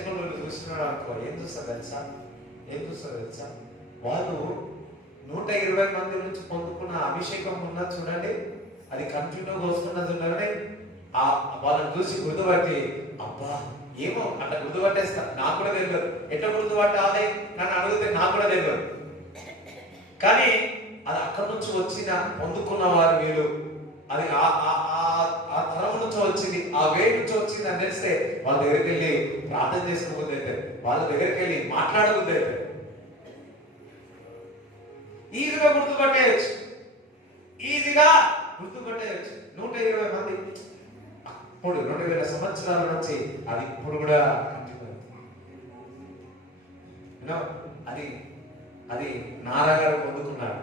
అభిషేకంలో చూస్తున్నాడు అనుకో, ఏం చూస్తారు తెలుసా? వాళ్ళు 120 మంది నుంచి పొందుకున్న అభిషేకం ఉన్నది చూడండి, అది కంటిన్యూగా వస్తున్నది చూడండి. వాళ్ళని చూసి గుర్తుపట్టి, అబ్బా ఏమో అట్లా గుర్తుపట్టేస్తా. నాకు కూడా తెలియదు ఎట్లా గుర్తుపట్టాలి, నన్ను అడిగితే నాకు కూడా తెలియదు. కానీ అది అక్కడి నుంచి వచ్చిన పొందుకున్న వారు వీళ్ళు, అది ఆ తరం నుంచి వచ్చింది, ఆ వేడి నుంచి వచ్చింది అని తెలిస్తే వాళ్ళ దగ్గరికి వెళ్ళి ప్రార్థన చేసుకోబుద్ది అయితే, వాళ్ళ దగ్గరికి వెళ్ళి మాట్లాడబుద్ది అయితే ఈజీగా గుర్తుపట్టేయచ్చు. 120 మంది అప్పుడు 2000 సంవత్సరాల నుంచి అది ఇప్పుడు కూడా అది నారాగారు పొందుకున్నాడు,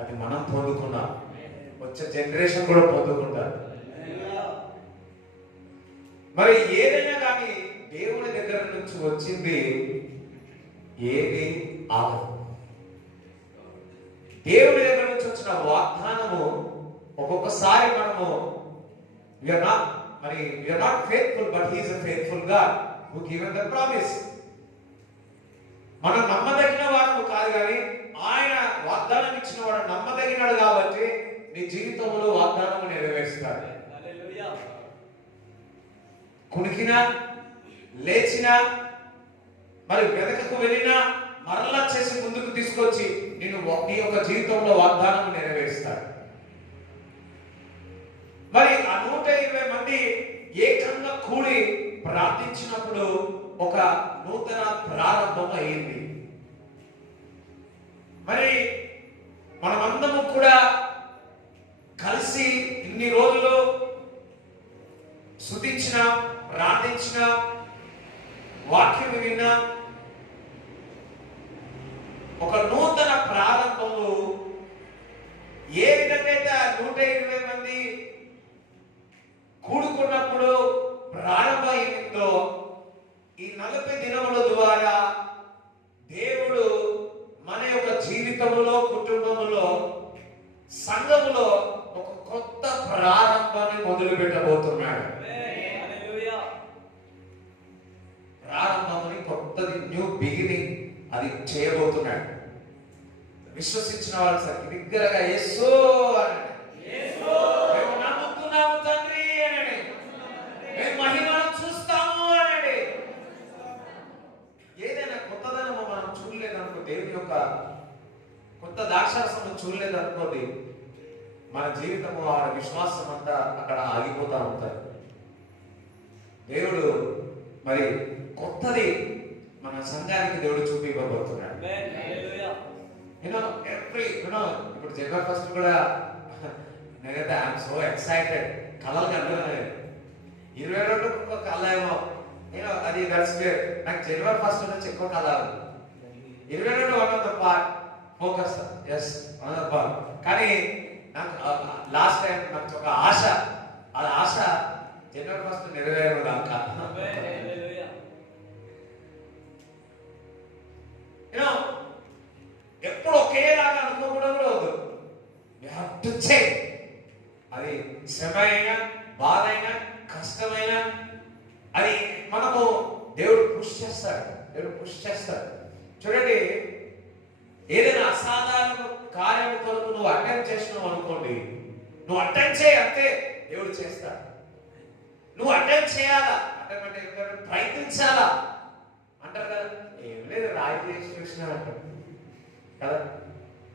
అది మనం పొందుకున్నాం, వచ్చే జనరేషన్ కూడా పొందుకుంటారు. మరి ఏదైనా కానీ దేవుని దగ్గర నుంచి వచ్చింది ఏది ఆగదు. దేవుని దగ్గర నుంచి వచ్చిన వాగ్దానము ఒక్కొక్కసారి మనము we are not faithful, but he is a faithful God who given the promise. మనం నమ్మదగిన వారు కాదు, కానీ ఆయన వాగ్దానం ఇచ్చిన వాడు నమ్మదగినాడు కాబట్టి నీ జీవితంలో వాగ్దానం నెరవేరుస్తాడు. కునికినా లేచినా మరి వెనకకు వెళ్ళినా మరలా చేసి ముందుకు తీసుకొచ్చి నేను నీ యొక్క జీవితంలో వాగ్దానం నెరవేరుస్తాడు. మరి ఆ 120 మంది ఏకంగా కూడి ప్రార్థించినప్పుడు ఒక నూతన ప్రారంభం అయింది. మరి మనమందరము కూడా కలిసి ఇన్ని రోజులు స్తుతించిన, ప్రార్థించిన, వాక్యం విన్న ఒక నూతన ప్రారంభము ఏ విధంగా అయితే 120 మంది కూడుకున్నప్పుడు ప్రారంభమైందో, ఈ 40 దినముల ద్వారా దేవుడు మన యొక్క జీవితంలో, కుటుంబంలో, సంఘములో ఒక కొత్త ప్రారంభాన్ని మొదలు పెట్టబోతున్నాడు. ప్రారంభమని కొత్తది, న్యూ బిగినింగ్ అది చేయబోతున్నాడు. విశ్వసించిన వాళ్ళు సరికి దగ్గరగా యేసు అనండి, మేము నమ్ముతున్నాము తండ్రి అనండి, మేము మహిమను చూస్తాము అనండి. ఏదైనా కొత్తదనము మనం చూడలేదనుకో, దేవుని యొక్క కొత్త దాక్షారసము చూడలేదనుకోండి, మన జీవితము, ఆ విశ్వాసం అంతా అక్కడ ఆగిపోతా ఉంటాయి. దేవుడు మరి కొత్తది మన సంఘానికి దేవుడు చూపివ్వబోతున్నాడు. ఇప్పుడు జనవరి 1 కూడా నేనైతే ఐఎమ్ సో ఎక్సైటెడ్. కళలు కంటున్నాను 22 ఒక కళ ఏమో, అది కలిసి నాకు జనవరి 1 నుంచి ఎక్కువ కళలు. 22 one of the part focus, yes one of the part. కానీ నాకు లాస్ట్ టైం నాకు ఒక ఆశ, ఆ ఆశ జనవరి 1 నెరవేరు దాకా. ఎప్పుడు ఒకేలాగా అనుకోకూడదు. అది శ్రమ అయినా, బాధ అయినా, కష్టమైన అది మనము దేవుడు పుష్ చేస్తాడు. చూడండి, ఏదైనా అసాధారణ కార్యం కొరకు నువ్వు అటెంప్ట్ చేసినావు అనుకోండి, నువ్వు అటెంప్ట్ చేయి, అంతే దేవుడు చేస్తాడు. నువ్వు అటెంప్ట్ చేయాలా, అంటే ప్రయత్నించాలా అంటారు కదా. ఏం లేదు, రాయి చేసి చూసినా అంటారు కదా.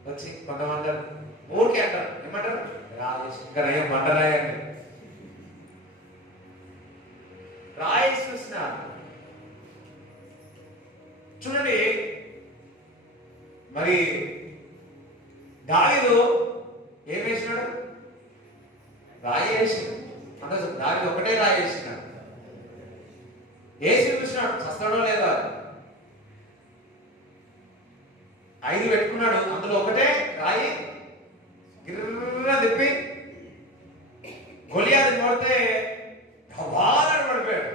వచ్చి కొంతమంది ఊరికే అంటారు, ఏమంటారు, రాజేశ్వర మండరాయండి, రాయి చూసిన. చూడండి, మరి దావీదు ఏం వేసినాడు, రాయి వేసినాడు. అంటే దావీదు ఒకటే రాయి వేసినాడు, వేసి చూసినాడు చస్తాడో లేదా. 5 పెట్టుకున్నాడు, అందులో ఒకటే రాయి గిర్ర తిప్పి గొలియాది కొడితే బాగా పడిపోయాడు.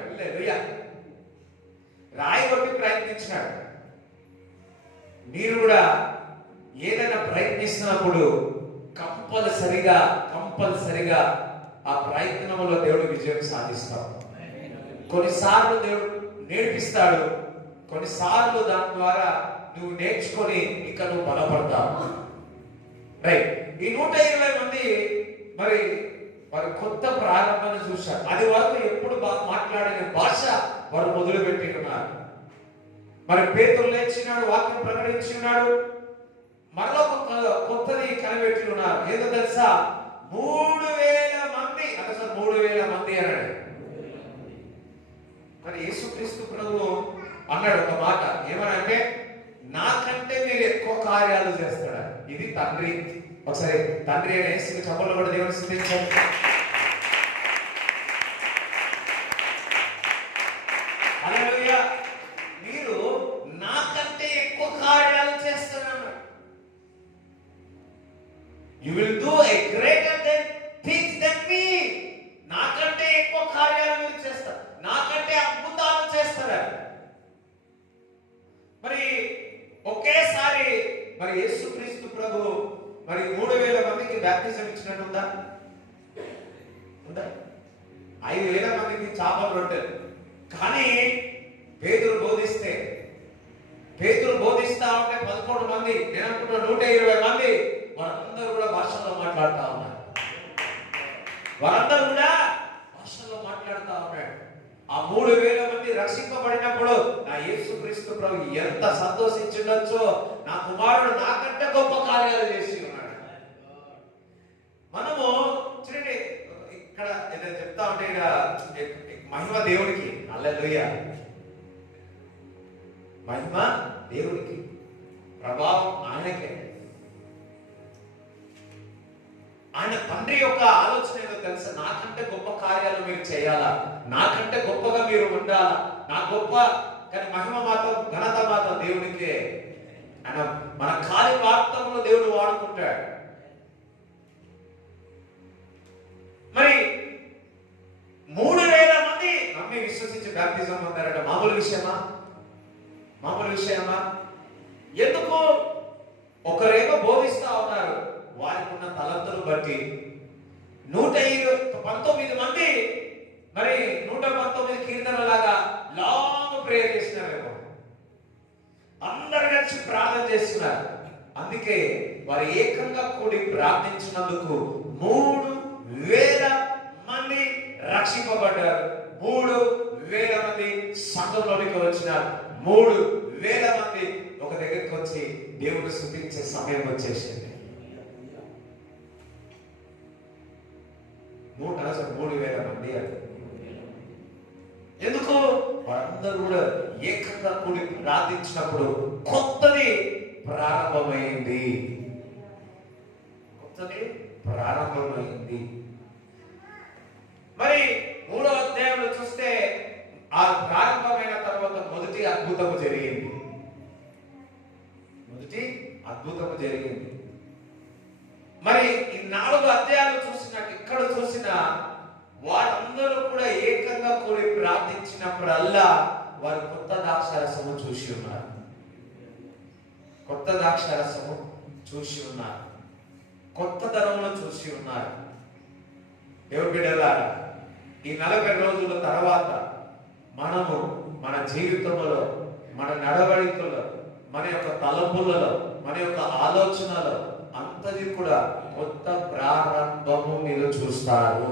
రాయి కొట్టి ప్రయత్నించినాడు. మీరు కూడా ఏదైనా ప్రయత్నిస్తున్నప్పుడు కంపల్సరిగా ఆ ప్రయత్నంలో దేవుడు విజయం సాధిస్తాం. కొన్నిసార్లు దేవుడు నేర్పిస్తాడు. కొన్నిసార్లు దాని ద్వారా నువ్వు నేర్చుకొని ఇక నువ్వు బలపడతావు. రైట్. ఈ 120 మంది మరి వారి కొత్త ప్రారంభాన్ని చూశారు. అది వరకు ఎప్పుడు మాట్లాడిన భాష వారు మొదలుపెట్టి ఉన్నారు. మరి పేతురు లేచినాడు, వాక్యం ప్రకటించున్నాడు, మరో కొత్తది కనిపెట్టి ఉన్నారు. ఏదో తెలుసా? 3000 మంది. అసలు 3000 మంది అన్నాడు. మరి యేసుక్రీస్తు ప్రభు అన్నాడు ఒక మాట, ఏమనంటే నాకంటే మీరు ఎక్కువ కార్యాలు చేస్తాడా. ఇది తండ్రి. ఒకసారి తండ్రి అనే యేసుకి చప్పట్లు కూడా దేవుని స్తుతించండి. హల్లెలూయా. మీరు నాకంటే ఎక్కువ కార్యాలు చేస్తారన్నాడు. You will do a greater than things than me. నాకంటే ఎక్కువ కార్యాలు మీరు చేస్తారు, నాకంటే అద్భుతాలు చేస్తారు. మరి ఒకేసారి మరి యేసుక్రీస్తు ప్రభు మరి 3000 మందికి బాప్టిజం ఇచ్చినట్టు ఉందా? 5000 మందికి చేపలు రొట్టెలు. కానీ పేతురు బోధిస్తా ఉంటే 11 మంది, నేను అనుకుంటున్నా 120 మంది వారందరూ కూడా భాషల్లో మాట్లాడుతూ ఉన్నారు. వారందరూ కూడా భాషల్లో మాట్లాడుతూ ఉన్నాడు. ఆ 3000 మంది రక్షింపబడినప్పుడు నా యేసుక్రీస్తు ప్రభు ఎంత సంతోషించుండొచ్చో. నా కుమారుడు నాకంటే గొప్ప కార్యాలు చేసి ఉన్నాడు. మనము చూడండి, ఇక్కడ ఏదైనా చెప్తా ఉంటే మహిమ దేవునికి. హల్లెలూయా. మహిమ దేవునికి, ప్రభావం ఆయనకే. ఆయన తండ్రి యొక్క ఆలోచన ఏదో తెలుసా? నాకంటే గొప్ప కార్యాలు మీరు చేయాలా, నాకంటే గొప్పగా మీరు ఉండాలా, నా గొప్ప. కానీ మహిమ మాత్రం, ఘనత మాత్రం దేవునికే. ఆయన మన కాలి వార్తములు దేవుడు వాడుకుంటాడు. మరి 3000 మంది నమ్మి విశ్వసించి బాప్టిజం పొందారట. మామూలు విషయమా? ఎందుకు? ఒకరేమో బోధిస్తా ఉన్నారు వారికి ఉన్న తలంతులు బట్టి. 119 మంది మరి 119 కీర్తనలాగా లాంగ్ ప్రేయర్ చేసినారేమో. అందరు కలిసి ప్రార్థన చేస్తున్నారు. అందుకే వారు ఏకంగా కూడి ప్రార్థించినందుకు 3000 మంది రక్షింపబడ్డారు. 3000 మంది సంఘంలోనికి వచ్చినారు. 3000 మంది ఒక దగ్గరికి వచ్చి దేవుడు స్తుతించే సమయం వచ్చేసింది. 3000 మంది అంటే ఎందుకు? వారందరూ కూడా ఏకంగా కూడి ప్రార్థించినప్పుడు కొత్తది ప్రారంభమైంది. మరి 3వ అధ్యాయంలో చూస్తే ఆ ప్రారంభమైన తర్వాత మొదటి అద్భుతము జరిగింది. మరి ఈ 4 అధ్యాయాలు చూసినట్టు ఇక్కడ చూసిన వారందరూ కూడా ఏకంగా కూడి ప్రార్థించినప్పుడల్లా వారు కొత్త ద్రాక్షారసము చూసి ఉన్నారు. కొత్త తరమును చూసి ఉన్నారు. దేవుని బిడ్డలారా, ఈ 40 రోజుల తర్వాత మనము మన జీవితంలో, మన నడవడికలో, మన యొక్క తలంపులలో, మన యొక్క ఆలోచనలో అంతది కూడా కొత్త ప్రారంభము మీరు చూస్తారు.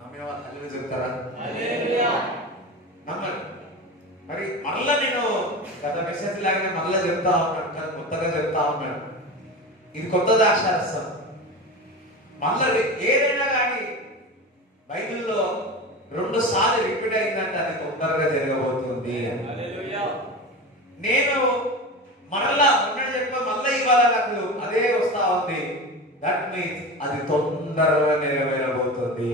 నమ్మేవాళ్ళు చెప్తారా? నమ్మండి. మరి మళ్ళా నేను గత మెసేజ్ లాగానే మళ్ళా చెప్తా ఉన్నాను, కొత్తగా చెప్తా ఉన్నాను. ఇది కొత్త ద్రాక్షారసం. మళ్ళా ఏదైనా కానీ బైబిల్లో 2 సార్లు రిపీట్ అయిందంటే అది తొందరగా జరగబోతుంది. నేను మరలా ఉన్నది చెప్ప మళ్ళీ ఇవాళ నాకు అదే వస్తా ఉంది. దట్ మీన్స్ అది తొందరగా నెరవేరబోతుంది.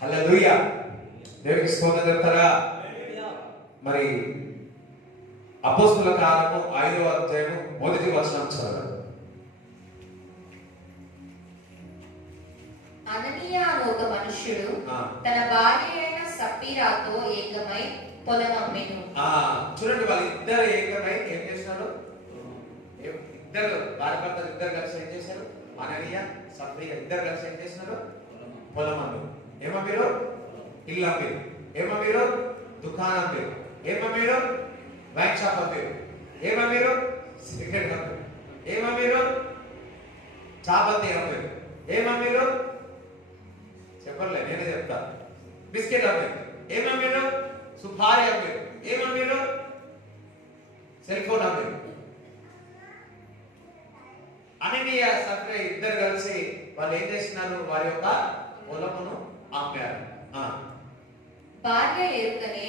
హల్లెలూయా. దేవునికి స్తోత్రం చెప్తారా? మరి అపోస్తలుల కార్యము 5వ అధ్యాయము 1వ వచనం చదవండి. అననీయ అను ఒక మనుష్యుడు తన భార్య అయిన సప్పీరాతో ఏకమై పొలం అమ్మెను. చూడండి, వాళ్ళిద్దరు ఏకమై ఏం చేస్తున్నారు? ఇద్దరు భార్య భర్తలు ఇద్దరు కలిసి ఏం చేశారు? అననీయ సప్రియా ఇద్దరు కలిసి ఏం చేసినారు? పొలం అమ్మారు. ఏమమ్మారు? ఇల్లు అమ్మారు. ఏమమ్మారు? దుకాణం అమ్మారు. ఏమమ్మారు? వైన్ షాప్ అమ్మారు. ఏమమ్మారు? సిగరెట్ అమ్మారు. ఏమమ్మారు? చాపత్తి అమ్మారు. ఏమమ్మారు? చెప్పలే, నేనే చెప్తా. బిస్కెట్ అమ్మారు. ఏమమ్మారు? సుపారీ అమ్మారు. ఏమమ్మారు? సెల్ ఫోన్ అమ్మారు. అననీయ సప్రియా ఇద్దరు కలిసి వాళ్ళు ఏం చేస్తున్నారు? వారి యొక్క పొలమును అమ్మారు. భార్య ఎరుకనే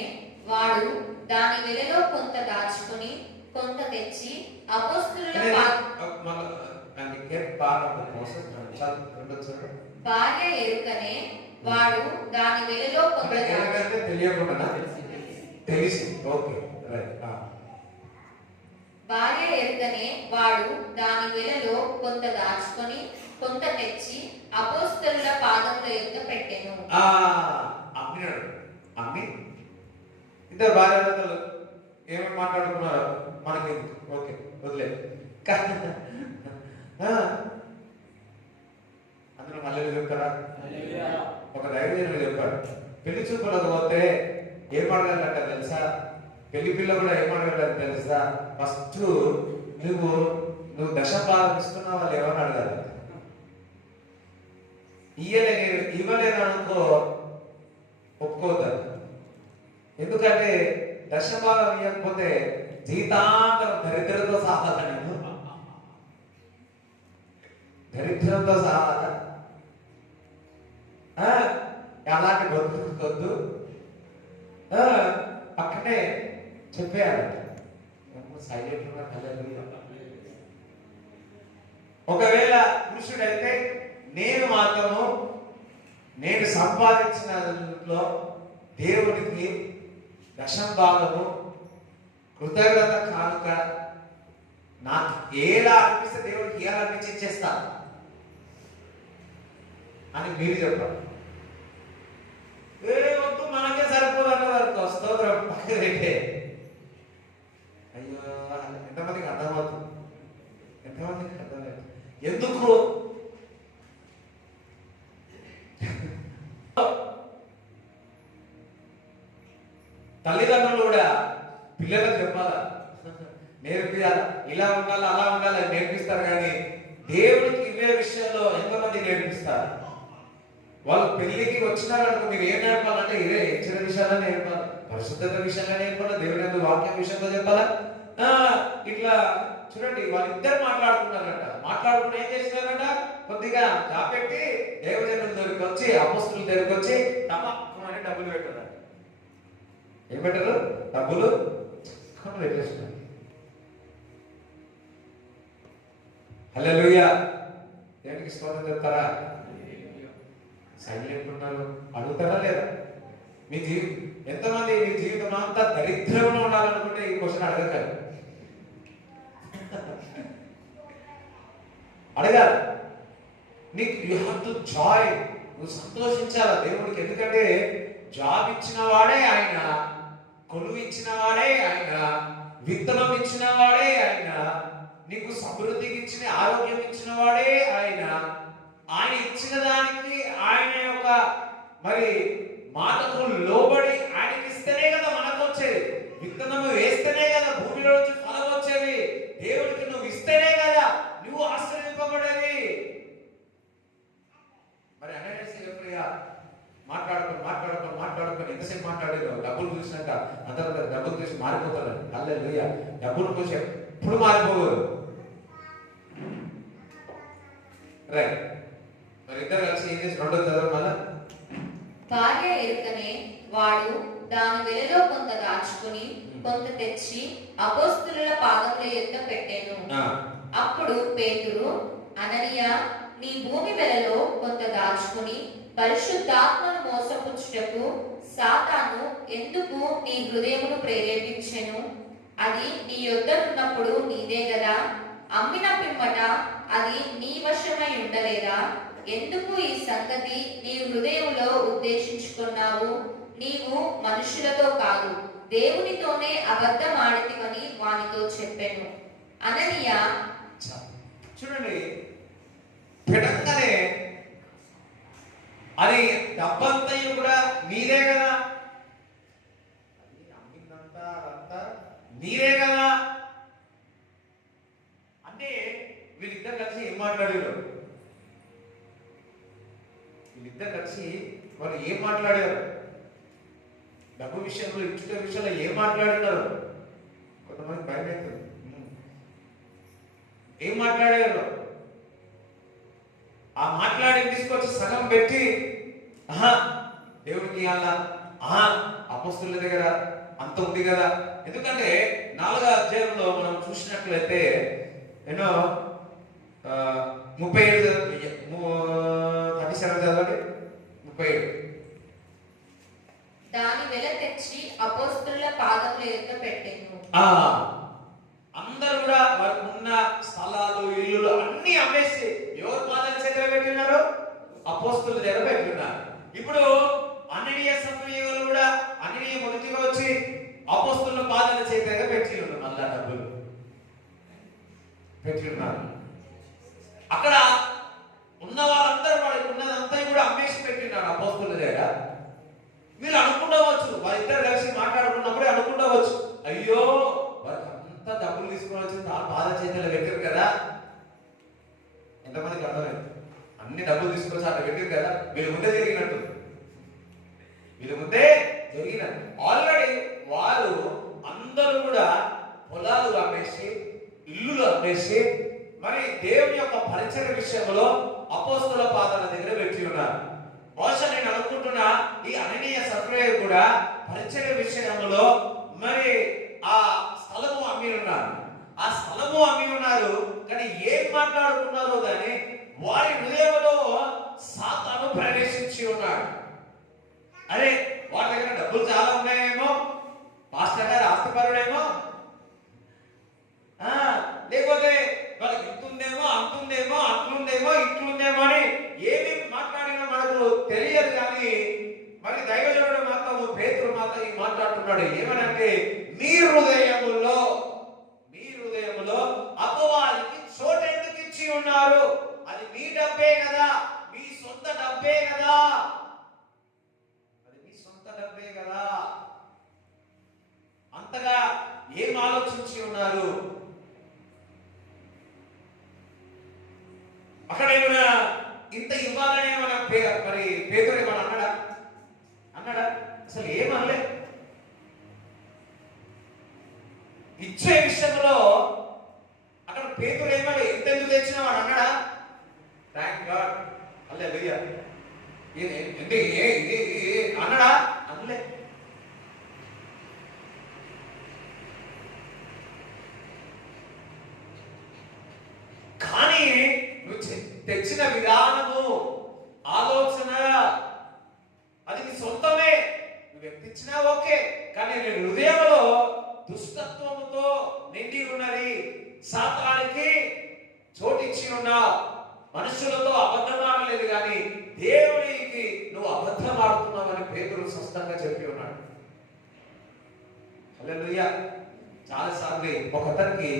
వాడు దాని వెలలో కొంత దాచుకుని కొంత తెచ్చి అపోస్తలుల భార్య ఎరుకనే వాడు దాని వెలలో కొంత తెలియకుండా తెలిసి ఓకే రైట్. భార్య ఎరుకనే వాడు దాని వెలలో కొంత దాచుకొని కొంత తెచ్చి అపోస్తలుల పాదముల యొద్ద పెట్టెను. అమ్మినాడు. అమ్మి ఇద్దరు భార్య భర్తలు ఏమేమి మాట్లాడుకున్నారు మనకి ఓకే వదిలే. అందులో మళ్ళీ చెప్తారా? ఒక దైవజనుడు చెప్పాడు, పెళ్లి చూపులకు పోతే ఏం అడగాలంట తెలుసా? పెళ్లి పిల్ల కూడా ఏం అడగాలంట తెలుసా? ఫస్ట్ నువ్వు దశభాగం ఇస్తున్నావు వాళ్ళు ఏమని అడగాలి? ఇవ్వలేదు అనుకో ఒప్పుకోవద్దు. ఎందుకంటే దశభాగం ఇవ్వకపోతే జీతాంతరం దరిద్రంతో సాగాల. నేను దరిద్రంతో సాగాల. అలాంటి బతుకొద్దు. పక్కనే చెప్పేయాలంట. సైలెంట్ ఒకవేళ పురుషుడైతే నేను సంపాదించినలో దేవుడికి దశభాగము కృతజ్ఞత కానుక నాకు ఎలా అనిపిస్తే దేవుడికి ఎలా అనిపించేస్తా అని మీరు చెప్పాలి. వద్దు మనకే సరిపోదు అన్నదానికి స్తోత్రం పక్కన పెట్టే. అయ్యో ఎంతమందికి అర్థమవుతుంది? ఎంతమందికి అర్థమవుతుంది? ఎందుకు తల్లిదండ్రులు కూడా పిల్లలకు చెప్పాలా, నేర్పియాలా, ఇలా ఉండాలి అలా ఉండాలి నేర్పిస్తారు. కానీ దేవుడికి ఇవే విషయాల్లో ఎంతమంది నేర్పిస్తారు? వాళ్ళు పెళ్లికి వచ్చినారనుకో మీరు ఏం నేర్పాలంటే ఇదే ఇచ్చిన విషయాల్లో నేర్పాలి, పరిశుద్ధత విషయంలో నేర్పాలా, దేవుని వాక్యం విషయంలో చెప్పాలా. ఇట్లా చూడండి, వాళ్ళిద్దరు మాట్లాడుకున్నారంట. మాట్లాడుకుని ఏం చేసినారంట? కొద్దిగా కాపెట్టి దేవజనుల దగ్గరికి వచ్చి అపోస్తుల దగ్గరికి వచ్చి తమని డబ్బులు పెట్టారు. ఏం పెట్టారు? డబ్బులు పెట్టేస్తున్నారు. హల్లెలూయా. దేవునికి స్తోత్రం చెప్తారా? సైలెంట్ ఉన్నారు. అడుగుతారా లేదా? మీ ఎంతమంది మీ జీవితం అంతా దరిద్రంగా ఉండాలనుకుంటే ఈ క్వశ్చన్ అడగగలరు. అడగాలి. నీకు యు హావ్ టు జాయ్. నువ్వు సంతోషించాలా దేవుడికి. ఎందుకంటే జాబ్ ఇచ్చిన వాడే ఆయన, కొలువు ఇచ్చిన వాడే ఆయన, విత్తనం ఇచ్చిన వాడే ఆయన, నీకు సమృద్ధికి ఇచ్చిన ఆరోగ్యం ఇచ్చిన వాడే ఆయన. ఆయన ఇచ్చిన దానికి ఆయన యొక్క మరి మాటకు లోబడి ఆయనకి ఇస్తేనే కదా మనకు వచ్చేది. విత్తనము వేస్తేనే కదా భూమిలో నుంచి ఫలం వచ్చేది. దేవుడికి నువ్వు ఇస్తేనే కదా నువ్వు ఆశ్రయింపబడేది. మరి అననీయ మాట్లాడుకొని ఎంతసేపు మాట్లాడారు? డబ్బులు చూసినాక అందరూ డబ్బులు చూసి మారిపోతారు. హల్లెలూయా. డబ్బులు చూసి ఎప్పుడు మారిపోదు. రైట్. మరి ఇద్దరు కలిసి ఏం చేసి రెండో చదవడం వల్ల భార్య ఎరుకనే వాడు దాని వెలలో కొంత దాచుకుని కొంత తెచ్చి అపోస్తలుల పాదముల యొద్ద పెట్టెను. అప్పుడు పేతురు, అననీయ, నీ భూమి వెలలో కొంత దాచుకుని పరిశుద్ధాత్మను మోసపుచ్చుటకు సాతాను ఎందుకు నీ హృదయమును ప్రేరేపించెను? అది నీ యొద్ద ఉన్నప్పుడు నీదే గదా. అమ్మిన పిమ్మట అది నీ వశమై ఉండలేదా? ఎందుకు ఈ సంగతి నీ హృదయంలో ఉద్దేశించుకున్నావు? నీవు మనుషులతో కాదు దేవునితోనే అబద్ధం ఆడితివని వానితో చెప్పెను. అననీయ చూడండి, పెట్టగానే అది డబ్బంతా కూడా మీరే కదా, అది అమ్మిందంతా అదంతా మీరే కదా అంటే వీళ్ళిద్దరు కలిసి ఏం మాట్లాడారు? వీళ్ళిద్దరు కలిసి వాళ్ళు ఏం మాట్లాడారు? డబ్బు విషయంలో, ఇచ్చుట విషయంలో ఏం మాట్లాడినారు? కొంతమంది భయం అవుతుంది. ఏం మాట్లాడారు? ఆ మాట్లాడి తీసుకొచ్చి సగం పెట్టి దేవుడికి ఇవ్వాలా, అపోస్తుల దగ్గర అంత ఉంది కదా. ఎందుకంటే 4వ అధ్యాయంలో మనం చూసినట్లయితే ఎన్నో 37 చదవండి. 37 దాని వెల తెచ్చి అపోస్తలుల పాదముల యొద్ద పెట్టెను. అందరూ కూడా వారికి ఉన్న స్థలాలు, ఇల్లులు అన్ని అమ్మేసి ఎవరు పాదాల చేతిలో పెట్టినారు? అపోస్తలుల దగ్గర పెట్టినారు. ఇప్పుడు అననీయ సఫీయులు కూడా, అననీయ మొదటిగా వచ్చి అపోస్తలుల పాదాల చేతి దగ్గర పెట్టినారు. మళ్ళా డబ్బులు పెట్టినారు. అక్కడ ఉన్న వాళ్ళందరూ వాళ్ళకి ఉన్నదంతా కూడా అమ్మేసి పెట్టినారు అపోస్తలుల దగ్గర. మీరు అనుకుంటవచ్చు, వాళ్ళిద్దరు కలిసి మాట్లాడుకున్నప్పుడే అనుకుంటవచ్చు, అయ్యో వారికి అంత డబ్బులు తీసుకుని వచ్చింది ఆ పాద చేతిలో పెట్టారు కదా. ఎంతమందికి అర్థమైంది? అన్ని డబ్బులు తీసుకొచ్చి అక్కడ పెట్టారు కదా, వీళ్ళ ముందే జరిగినట్టు, వీళ్ళ ముందే జరిగినట్టు. ఆల్రెడీ వారు అందరూ కూడా పొలాలు అమ్మేసి, ఇల్లులు అమ్మేసి, మరి దేవుని యొక్క పరిచయ విషయంలో అపోస్తలుల పాదాల దగ్గర పెట్టి ఉన్నారు. బహుశా నేను అనుకుంటున్నా ఈ అననీయ సఫీయులు కూడా పరిచయ విషయంలో మరి ఆ స్థలము అమ్మి ఉన్నారు. ఆ స్థలము అమ్మి ఉన్నారు. కానీ ఏం మాట్లాడుకున్నారో కానీ వారి హృదయంలో సాతాను ప్రవేశించి ఉన్నాడు. అరే వారి దగ్గర డబ్బులు చాలా ఉన్నాయేమో, పాస్టర్ గారు ఆస్తిపరుడేమో, లేకపోతే వాళ్ళకి ఇంతుందేమో, అంతుందేమో, అట్లుందేమో, ఇట్లుందేమో అని ఏమేమి మాట్లాడినా మనకు తెలియదు. కానీ మరి దైవజనుడు మాత్రం, పేతురు మాత్రం ఈ మాట్లాడుతున్నాడు. ఏమనంటే, మీ హృదయములో అపవాదికి చోటు ఎందుకు ఇచ్చి ఉన్నారు? అది మీ డబ్బే కదా, మీ సొంత డబ్బే కదా, అది మీ సొంత డబ్బే కదా. అంతగా ఏం ఆలోచించి ఉన్నారు? అక్కడ ఏమైనా ఇంత ఇవ్వాలని ఏమైనా మరి పేతురు ఏమైనా అన్నాడా? అసలు ఏమనలే. ఇచ్చే విషయంలో అక్కడ పేతురు ఏమన్నా ఎంత ఎందుకు తెచ్చినా వాడు అన్నాడా? థ్యాంక్ గాడ్, హల్లెలూయా అన్నాడా? అనలే. కానీ నువ్వు తెచ్చిన విధానము, ఆలోచన అది నీ సొంతమే, నువ్వు ఎత్తిచ్చినా ఓకే. కానీ నీ హృదయంలో దుష్టత్వముతో నిండి ఉన్నది, సాతానికి చోటిచ్చి ఉన్నావు. మనుషులతో అబద్ధం ఆడలేదు కానీ దేవునికి నువ్వు అబద్ధం ఆడుతున్నావని పేతురు స్పష్టంగా చెప్పి ఉన్నాడు. హల్లెలూయా. చాలాసార్లు ఒక అతనికి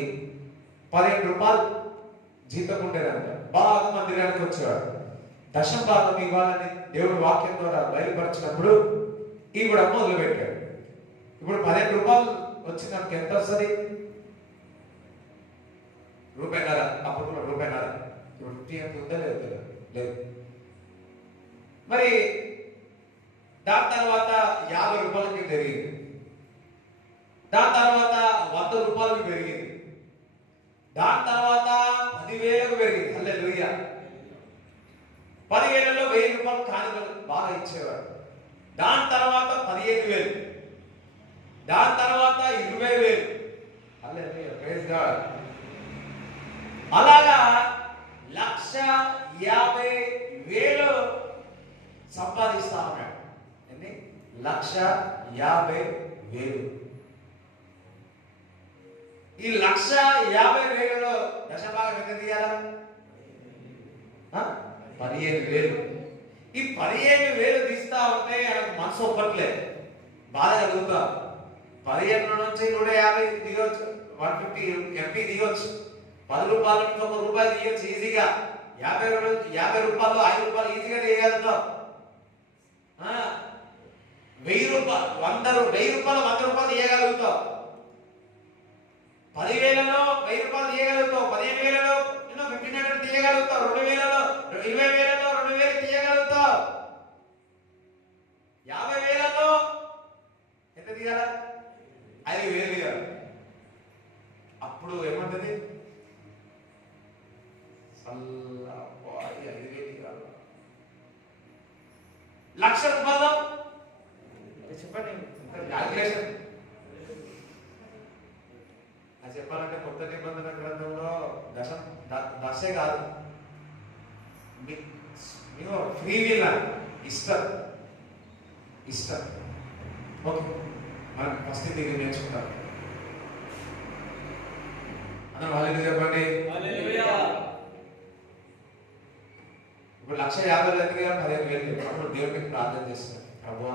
15 రూపాయలు జీతం ఉండేదంట. బాగా మందిరానికి వచ్చేవాడు. దశమ భాగం ఇవ్వాలని దేవుడు వాక్యం ద్వారా బయలుపరిచినప్పుడు ఈవిడ మొదలు పెట్టాడు. ఇప్పుడు 15 రూపాయలు వచ్చి నాకు ఎంత వస్తుంది? రూపాయన్నర. అప్పుడు రూపాయన్నర. ఇప్పుడు 50 ఉందా లేదు. మరి దాని తర్వాత 50 రూపాయలకి పెరిగింది. దాని తర్వాత 100 రూపాయలకి పెరిగింది. దాని తర్వాత 10,000కు పెరిగింది. హల్లెలూయా. 10,000లో 1000 రూపాయలు కానుకలు బాగా ఇచ్చేవాడు. దాని తర్వాత 15,000, దాని తర్వాత 20,000. హల్లెలూయా, ప్రైజ్ గాడ్. అలాగా 1,50,000 సంపాదిస్తా ఉన్నాడు. ఎన్ని? 1,50,000. ఈ 1,50,000లో దశభాగం ఎంత తీయాలా? 15,000. ఈ 15,000 తీస్తా ఉంటే ఆయనకు మనసు ఒప్పట్లేదు, బాధ కలుగుతా. 15 నుంచి 150 దిగొచ్చు, 150 ఎంపీ దిగొచ్చు. రూపాయల నుంచి ₹1 తీయచ్చు ఈజీగా. 50 రూపాయలు 5 రూపాయలు ఈజీగా తీయగలుగుతాం. 1000 రూపాయలు 100 తీయగలుగుతాం. 10,000లో 1000 రూపాయలు తీయగలుగుతాం. 15,000లో 1500 తీయగలుగుతాం. 2,000లో 20,000లో 2,000 తీయగలుగుతాం. 50,000లో ఎంత తీయాల? 5,000 తీయాలి. అప్పుడు ఏమంటది? 5,000 తీయాలి. ₹1,00,000 చెప్పండి. క్యాల్కులేషన్ అది చెప్పాలంటే కొత్త నిబంధన గ్రంథంలో దశే కాదు, ఫ్రీ విల్, ఇష్టం. ఓకే, మనం ఫస్ట్ ఇది నేర్చుకుంటాం. అన్న వాళ్ళు చెప్పండి. ఇప్పుడు 1,50,000 దగ్గర 15,000 అప్పుడు దేవుడికి ప్రార్థన చేస్తున్నాం. ప్రభువా,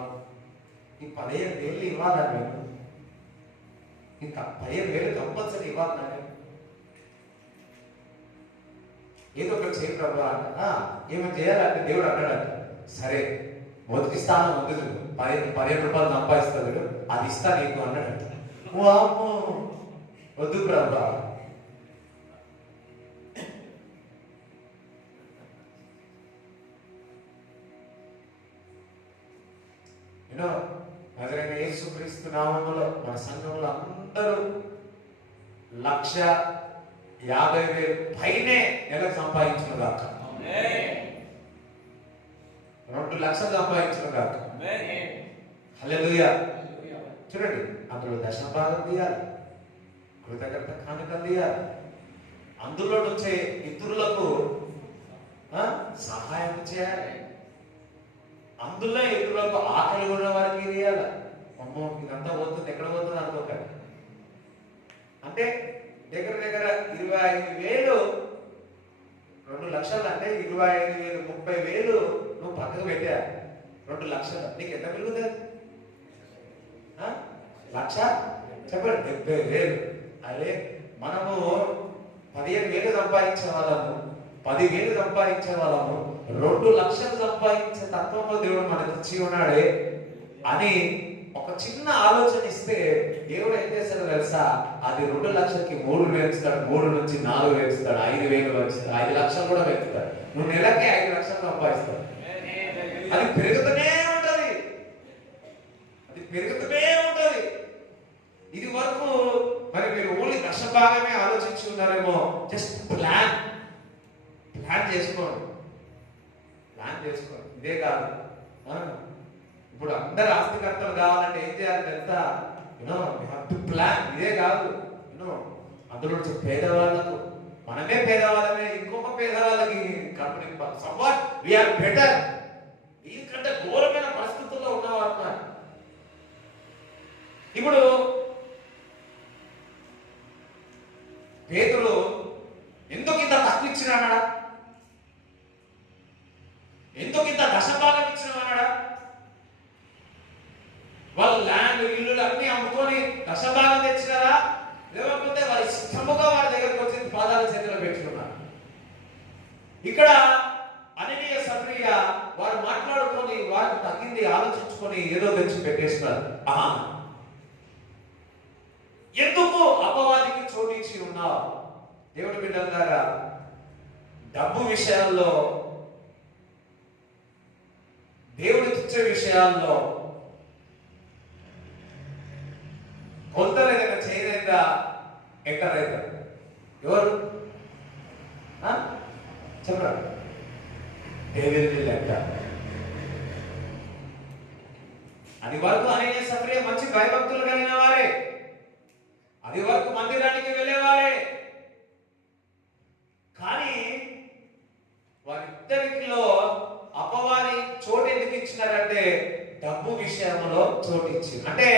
ఈ 15,000 ఇవ్వాలా? నేను ఇంకా 15,000 కంపల్సరీ ఇవ్వాలి. నేను ఏదో ఒకటి చేయి ప్రభువా అంట. ఏమైనా చేయాలంటే దేవుడు అన్నాడంట, సరే మొదటి స్థానం ఉంది, 15 రూపాయలు సంపాదిస్తాడు, అది ఇస్తా నీకు అన్నాడంట. వద్దు ప్రభువా, నజరైన యేసుక్రీస్తు నామములో మన సంఘంలో అందరూ 1,50,000 పైనే నెలకు సంపాదించిన గాక. 2 లక్షలు సంపాదించిన గాక. హల్లెలూయా. చూడండి, అందులో దశమభాగం తీయాలి, కృతజ్ఞత కానుకలు తీయాలి, అందులో నుంచే ఇతరులకు సహాయం చేయాలి, అందులో ఇతరులకు ఆకలి ఉన్న వారికి తీయాలి. అమ్మో ఇదంతా పోతుంది, ఎక్కడ పోతుంది అనుకోకండి. అంటే దగ్గర 25,000, 2 లక్షలు అంటే 25,000, 30,000 నువ్వు పక్కకు పెట్టా. 2 లక్షలు నీకు ఎంత మిగులుతుంది? 1,00,000 చెప్పండి, 70,000. అదే మనము 15,000 సంపాదించే వాళ్ళము, 10,000 సంపాదించే వాళ్ళము, 2 లక్షలు సంపాదించే తత్వంలో దేవుడు మనకు ఇచ్చి ఉన్నాడే అని ఒక చిన్న ఆలోచన ఇస్తే దేవుడు ఏం చేస్తాడో తెలుసా? అది 2 లక్షలకి 3,000 ఇస్తాడు, 3 నుంచి 4,000 ఇస్తాడు, 5,000 ఇస్తాడు, 5 లక్షలు కూడా పెంచుతాడు. నువ్వు నెలకి 5 లక్షలు సంపాదిస్తావు. అది పెరుగుతూనే ఉంటది, ఇది వరకు మరి మీరు ఓన్లీ దశభాగమే ఆలోచించి ఉన్నారేమో. జస్ట్ ప్లాన్ చేసుకోండి. ఇదే కాదు, ఇప్పుడు అందరు ఆస్తికర్తలు కావాలంటే ఏం చేయాలి తెలుసా? ప్లాన్. ఇదే కాదు, అందులో పేదవాళ్ళకు మనమే పేదవాళ్ళమే, ఇంకొక పేదవాళ్ళకి కంపెనీ సమ్వాట్ వీఆర్ బెటర్. దీనికంటే ఘోరమైన పరిస్థితుల్లో ఉన్నవారు. ఇప్పుడు పేతురు ఎందుకు ఇంత తక్కువ ఇచ్చినాడా? ఎందుకు ఇంత దశభాగం ఇచ్చినాడా? వాళ్ళు ల్యాండ్, ఇల్లు అన్ని అమ్ముకొని దశభాగం తెచ్చినారా? లేకపోతే వారి ఇష్టముగా వారి దగ్గరకు వచ్చి పాదాల చేతిలో పెట్టుకున్నారు. ఇక్కడ అననీయ సఫరియా వారు మాట్లాడుకొని వారికి తగ్గింది ఆలోచించుకొని ఏదో తెచ్చి పెట్టేస్తున్నారు. ఎందుకు అపవాదికి చోటించి ఉన్నావు? దేవుడి బిడ్డలారా, డబ్బు విషయాల్లో, దేవుడికి ఇచ్చే విషయాల్లో కొందరైనా చేయలేదా? ఎక్కడైనా ఎవరు చెప్పరా? డేవిడ్ లెక్క. అది వరకు అననీయ సఫరియా మంచి భయభక్తులు కలిగిన వారే, అది వరకు మందిరానికి వెళ్ళేవారే. కానీ వారిద్దరిలో అపవాది చోటు ఎందుకు ఇచ్చినారంటే డబ్బు విషయంలో చోటు ఇచ్చింది. అంటే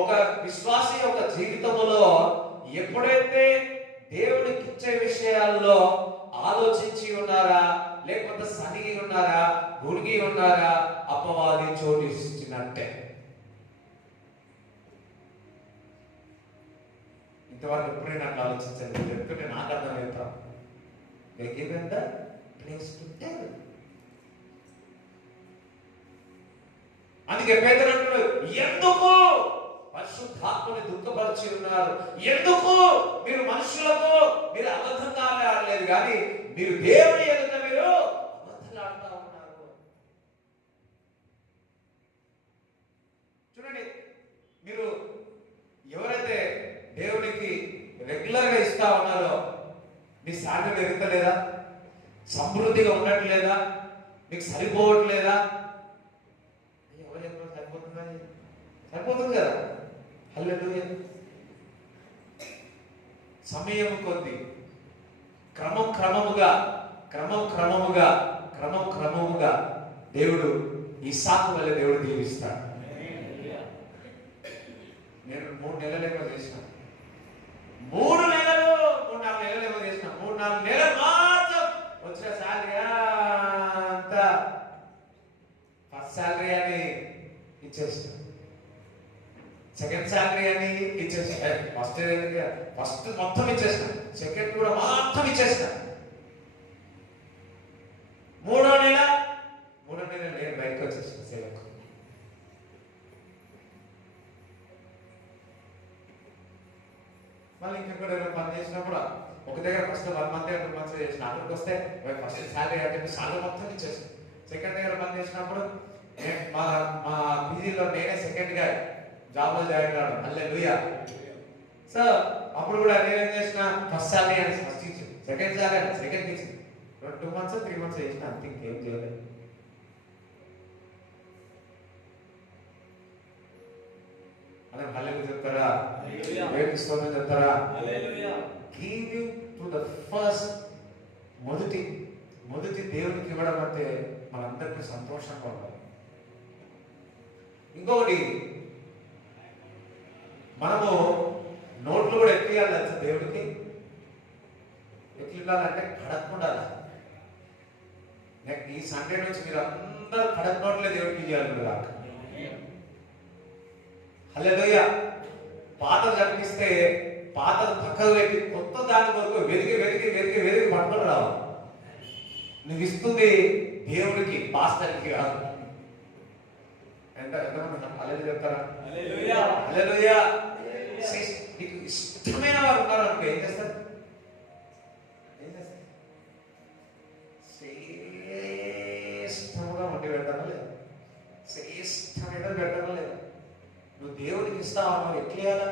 ఒక విశ్వాసి యొక్క జీవితంలో ఎప్పుడైతే దేవుడికి ఇచ్చే విషయాల్లో ఆలోచించి ఉన్నారా, లేకపోతే సనిగి ఉన్నారా, గురిగి ఉన్నారా, అపవాది చోటు ఇచ్చినట్టే. ఇంతవరకు ఎప్పుడైనా అట్లా ఆలోచించండి. మీరు చెప్తుంటే నాకు అర్థమవుతా. They given the place to tell. అందుకే పేతురు అంటున్నాడు, ఎందుకు పరిశుద్ధాత్మని దుఃఖపరిచి ఉన్నారు? ఎందుకు మీరు మనుషులకు మీరు అబద్ధంగా ఆడలేదు, కానీ మీరు దేవుని ఎదుట మీరు అబద్ధాలు ఆడుతూ ఉన్నారు. చూడండి, మీరు ఎవరైతే దేవునికి రెగ్యులర్ గా ఇస్తా ఉన్నారో మీ శాలరీ పెరుగుతలేదా? సమృద్ధిగా ఉండట్లేదా? మీకు సరిపోవట్లేదా? ఎవరు చెప్పినా సరిపోతుందా? సరిపోతుంది కదా. హల్లెలూయా. సమయం కొద్ది క్రమముగా దేవుడు ఇస్సాకు వల్ల దేవుడు దీవిస్తాడు. నేను 3 నెలలు ఏమో చేసిన, 3 నెలలు 3-4 నెలలు ఏమో చేసిన, 3-4 నెలలు మాత్రం వచ్చిన శాలరీ అంతా ఫస్ట్ శాలరీ అని ఇచ్చేసిన, సెకండ్ శాలరీ అని ఇచ్చేసిన, ఫస్ట్ మొత్తం ఇచ్చేసిన, సెకండ్ కూడా మొత్తం ఇచ్చేసిన. 3వ నెల నేను బయటకు వచ్చేసిన సేవకు. మళ్ళీ ఇంకెక్కడ పని చేసినప్పుడు ఒక దగ్గర ఫస్ట్ 1 మంత్ 2 మంత్స్ చేసిన, అక్కడికి వస్తే ఫస్ట్ శాలరీ అంటే శాలరీ మొత్తం ఇచ్చేసిన. సెకండ్ దగ్గర పని చేసినప్పుడు మా పీజీలో నేనే సెకండ్ గా జాబ్ లో జాయిన్ అవ్వడం. హల్లెలూయా. సో అప్పుడు కూడా నేనేం చేసిన, ఫస్ట్ శాలరీ అని ఫస్ట్ ఇచ్చింది, సెకండ్ శాలరీ అని సెకండ్ ఇచ్చింది. 2 మంత్స్ 3 మంత్స్ చేసిన, అంతే, ఇంకేం చేయలేదు. అదే హల్లెలూయా చెప్తారా? దేవునికి స్తోత్రం చెప్తారా? గివింగ్ టు ద ఫస్ట్, మొదటి దేవునికి ఇవ్వడం అంటే మనందరికీ సంతోషంగా ఉండాలి. ఇంకొకటి, మనము నోట్లు కూడా ఎట్టియాలి తెలుసా దేవుడికి? ఎట్లుండాలంటే కడక్ ఉండాలి. ఈ సండే నుంచి మీరు అందరూ కడక్ నోట్లే దేవుడికి ఇవ్వాలి కాక. హల్లెలూయా. పాతలు కనిపిస్తే పాతలు పక్కకు పెట్టి కొత్త దాని వరకు వెతికి పట్టుకొని రావాలి. నువ్వు ఇస్తుంది దేవుడికి, పాస్టర్కి కాదు. ఎంతమంది హల్లెలూయా చెప్తారా? హల్లెలూయా. నీకు ఇష్టమైన వారు ఉన్నారు అనుకో, ఏం చేస్తారు? శ్రేష్టముగా వండి పెట్టడం లేదా? శ్రేష్టమైన పెట్టడం లేదా? నువ్వు దేవుడికి ఇస్తావా? నువ్వు ఎట్లేయాలా?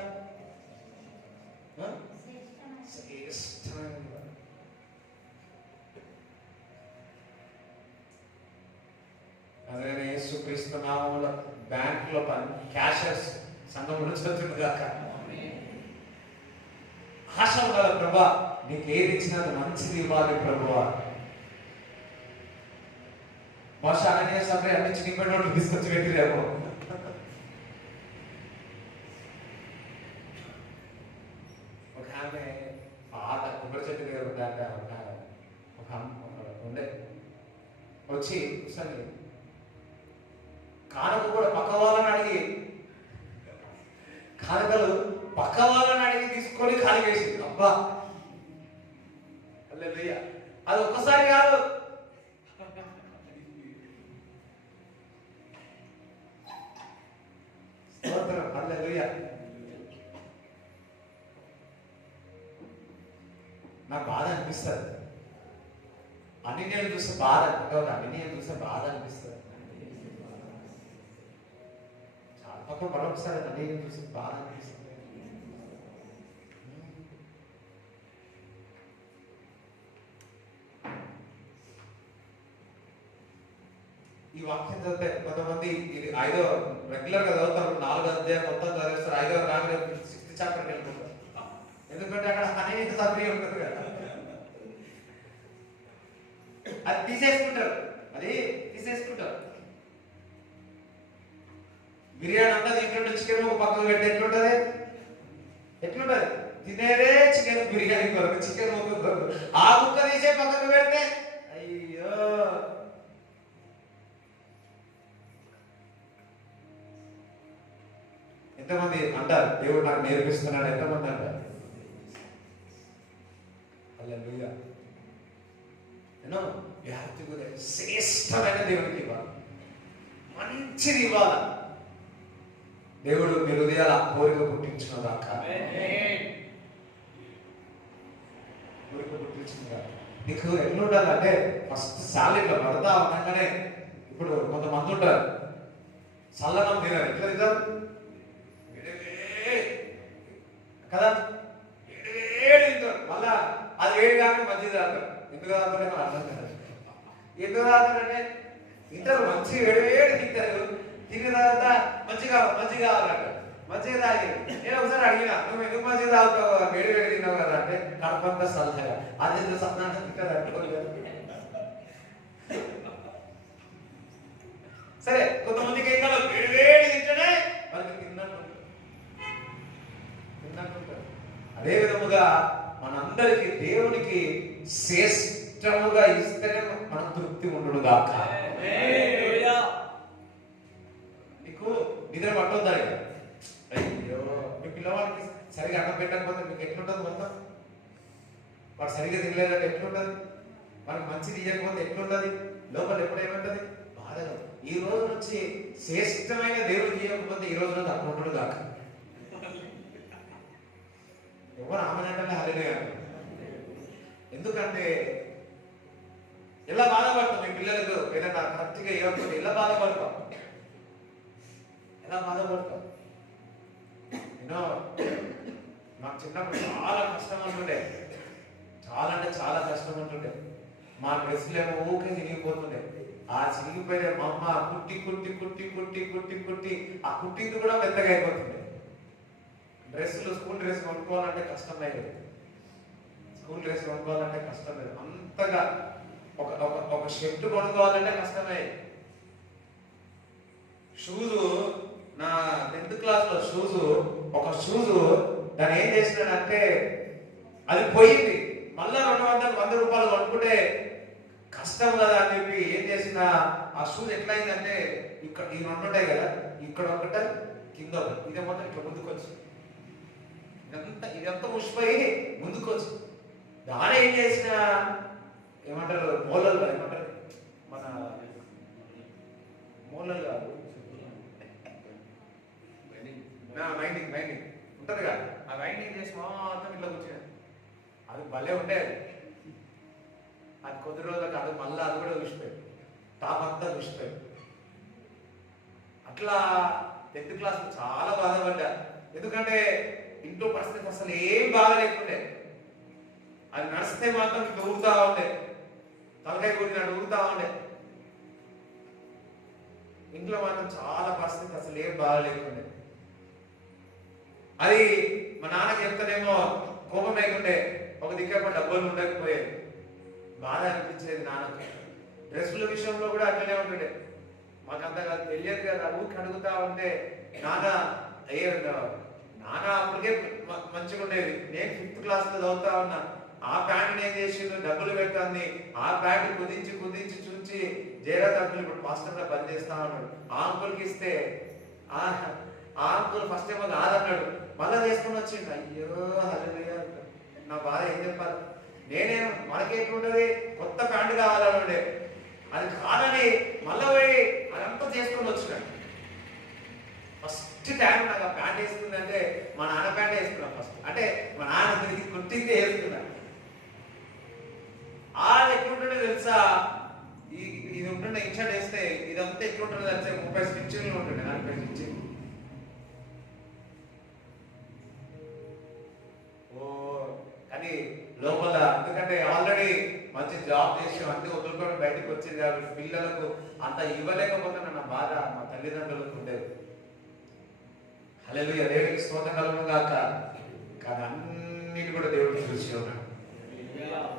శ్రేష్టమైన. అదే యేసుక్రీస్తు నామములో బ్యాంకులో క్యాషర్స్ సంఘం నుంచి వచ్చిందిగాక. ఆశ ఉండాలి, ప్రభా నీకు ఏది ఇచ్చినా మంచిది ఇవ్వాలి ప్రభువా. బహుశా అననీయ సభ్యులు అన్ని చినిగిపోయిన నోట్లు తీసుకొచ్చి పెట్టిరేమో. ఒక ఆమె పాత కొబ్బరి చెట్టు దగ్గర ఉందంటే ఒక ఉండే వచ్చి కూర్చొని కానుక కూడా పక్క వాళ్ళని అడిగి తీసుకొని కానికేసింది. అబ్బా హల్లెలూయా. అది ఒక్కసారి కాదు, హల్లెలూయా. నాకు బాధ అనిపిస్తుంది. అన్నిటిని చూస్తే బాధ అనిపిస్తుంది. చాలా పక్క మరొకసారి అన్నిటిని చూస్తే బాధ అనిపిస్తుంది. ఈ వాక్యం చదివితే కొంతమంది ఇది 5వ రెగ్యులర్ గా చదువుతారు, 4వ అధ్యాయం మొత్తం చదివేస్తారు, 5వ రాగానే 6th చాప్టర్కి వెళ్ళిపోతారు. ఎందుకంటే అక్కడ అనేక సబ్జెక్ట్ ఉంటుంది కదా, అది తీసేసుకుంటారు. బిర్యానీ అంతా తింటుంటే చికెన్ ఒక పక్కన పెట్టి ఎట్లుంటది? తినేదే చికెన్ బిర్యానీ కొరకు, చికెన్ ముక్క కొరకు. ఆ ముక్క తీసే పక్కన పెడితే అయ్యో. ఎంతమంది అంటారు దేవుడు నాకు నేర్పిస్తున్నాడు? ఎంతమంది అంటారు? Hallelujah. You know you have to give శ్రేష్టమైన దేవునికి ఇవ్వాలి, మంచిది ఇవ్వాలి. దేవుడు మీ హృదయాల కోరిక పుట్టించిన దాకా, కోరిక పుట్టించిన దాకా నీకు ఎన్ని ఉండాలంటే ఫస్ట్ సాలిడ్లో పడతా ఉండగానే, ఇప్పుడు కొంతమంది ఉంటారు చల్లనం తినారు, ఎట్లా తింటారు కదా, వేడి తింటారు, మళ్ళా అది వేడి కానీ మంచిది తాగుతారు. ఎందుకు తాగుతారో అర్థం కాదు. ఎందుకు తాగుతారంటే తింటారు, మంచి వేడి వేడి తింటారు, తిన్న తర్వాత మంచిగా కావాలంట, మంచిగా తాగి. నేను ఒకసారి అడిగినా, నువ్వు ఎందుకు మంచిగా తాగుతావు, వేడి వేడి తిన్నావు కదా అంటే, కడపంతా సలహా అదే సత్నాన్ని తింటారు అనుకోలేదు. సరే, కొంతమందికి ఏం కావాలి, వేడి వేడి తింటేనే మనకి తిన్నట్టుంటారు. అదే విధముగా మనందరికి దేవునికి శ్రేష్టముగా ఇస్తేనే మనం తృప్తి ఉండడు కాక. నీకు నిద్ర పట్టొద్దా? అయ్యో, మీ పిల్లవాడికి సరిగా అన్నం పెట్టకపోతే మీకు ఎట్లుంటుంది? మొత్తం వాడు సరిగా తినలేదంటే ఎట్లుంటుంది? మనకు మంచిది ఇవ్వకపోతే ఎట్లుంటుంది? లోపల ఎప్పుడేమంటుంది? బాధగా. ఈ రోజు నుంచి శ్రేష్టమైన దేవుడికి ఇవ్వకపోతే ఈ రోజు నుంచి అట్లుంటాడు కాక. ఎవరు ఆమెనంటే హల్లెలూయా. ఎందుకంటే ఎలా బాధపడతాం, మీ పిల్లలకు ఏదైనా కరెక్ట్గా ఇవ్వకపోతే ఎలా బాధపడతాం, ఎలా బాధపడతాం. యూనో నాకు చిన్నప్పుడు చాలా కష్టం ఉంటుండే, చాలా అంటే చాలా కష్టం ఉంటుండే. మా డ్రెస్సులేమో ఊకే చినిగిపోతుండే. ఆ చినిగిపోయిన మా అమ్మ కుట్టి కుట్టి కుట్టి కుట్టి కుట్టి కుట్టి ఆ కుట్టింది కూడా మెత్తగా అయిపోతుండే. డ్రెస్సులు, స్కూల్ డ్రెస్ కొనుక్కోవాలంటే కష్టం లేదు, స్కూల్ డ్రెస్ కొనుక్కోవాలంటే కష్టం లేదు. అంతగా ఒక షర్ట్ కొనుక్కోవాలంటే కష్టమే. షూజు, నా 10th క్లాస్లో ఒక షూజు దాన్ని ఏం చేసినాడంటే అది పోయింది, మళ్ళా 200 రూపాయలు కొనుక్కుంటే కష్టం కదా అని చెప్పి ఏం చేసిన, ఆ షూజ్ ఎట్లయిందంటే ఇక్కడ ఈ 2 ఉంటాయి కదా, ఇక్కడ ఒకటి కింద ఒకటి, ఇదే మొత్తం ఇట్లా ముందుకొచ్చి ఇదంతా ముష్పోయి ముందుకొచ్చి, దాని ఏం చేసిన ఏమంటారు మూలలు, ఏమంటారు మన మూలలు కాదు, మైండింగ్ ఉంటుంది కదా, ఆ మైండింగ్ చేసి మొత్తం ఇట్లా కూర్చున్నా. అది భలే ఉండేది. అది కొద్ది రోజులకు అది మళ్ళీ అది కూడా చూసిపోయాడు, టాప్ అంతా చూసిపోయాడు. అట్లా 10th క్లాస్ చాలా బాధపడ్డా. ఎందుకంటే ఇంట్లో పరిస్థితి అసలు ఏం బాగా లేకుండే. అది నడిస్తే మాత్రం ఇట్లా ఊగుతా ఉండే, తలకాయ కూడినాడు ఊగుతా ఉండే. ఇంట్లో మాత్రం చాలా పరిస్థితి అసలు ఏం బాగా లేకుండే. అది మా నాన్న చెప్తానేమో కోపం లేకుండే, ఒక దిక్కేమో డబ్బులు ఉండకపోయేది, బాధ అనిపించేది నాన్నకి. డ్రెస్సుల విషయంలో కూడా అట్లనే ఉంటుండే. మాకంతగా తెలియదు కదా, ఊరికి అడుగుతా ఉంటే నాన్న అప్పటికే మంచిగా ఉండేది. నేను 5th క్లాస్లో చదువుతా ఉన్నా. ఆ ప్యాంట్ ఏం చేసిండు, డబ్బులు పెట్టాన్ని ఆ ప్యాంట్ కుదించి చూచి జయరాజ్ అంకుల్ ఇప్పుడు మాస్టర్గా పనిచేస్తా ఉన్నాడు. ఆ అంకుల్కి ఇస్తే ఆ అంకుల్ ఫస్ట్ ఏమో కాదన్నాడు, మళ్ళా చేసుకుని వచ్చిండు. అయ్యో హల్లెలూయా, నా బాధ ఏం చెప్పాలి. నేనేమో మనకేట్లుంటది, కొత్త ప్యాంట్ కావాలని ఉండే, అది కాదని మళ్ళీ పోయి అదంతా చేసుకొని వచ్చినాడు. ఫస్ట్ టైం నాకు ఆ ప్యాంట్ వేసుకుందంటే మా నాన్న ప్యాంట్ వేసుకున్నాను ఫస్ట్. అంటే మా నాన్న తిరిగి కుట్టింది వేసుకున్నాను. అది ఎట్లుంటుండే తెలుసా, ఇది ఉంటుండే ఇన్షర్ట్ వేస్తే ఇదంతా ఎట్లుంటుండే తెలిసే 30 స్టిచ్లు ఉంటుండే, 40 స్టిచ్లు. కానీ లోపల ఎందుకంటే ఆల్రెడీ మంచి జాబ్ చేసి అన్ని వదులుకొని బయటకు వచ్చేది కాబట్టి పిల్లలకు అంత ఇవ్వలేకపోతున్నా నా బాధ మా తల్లిదండ్రులకు ఉండేది. హల్లెలూయా, దేవుడికి స్తోత్రం కలుగును గాక. కానీ అన్నిటి కూడా దేవుడు చూసి ఉన్నాడు,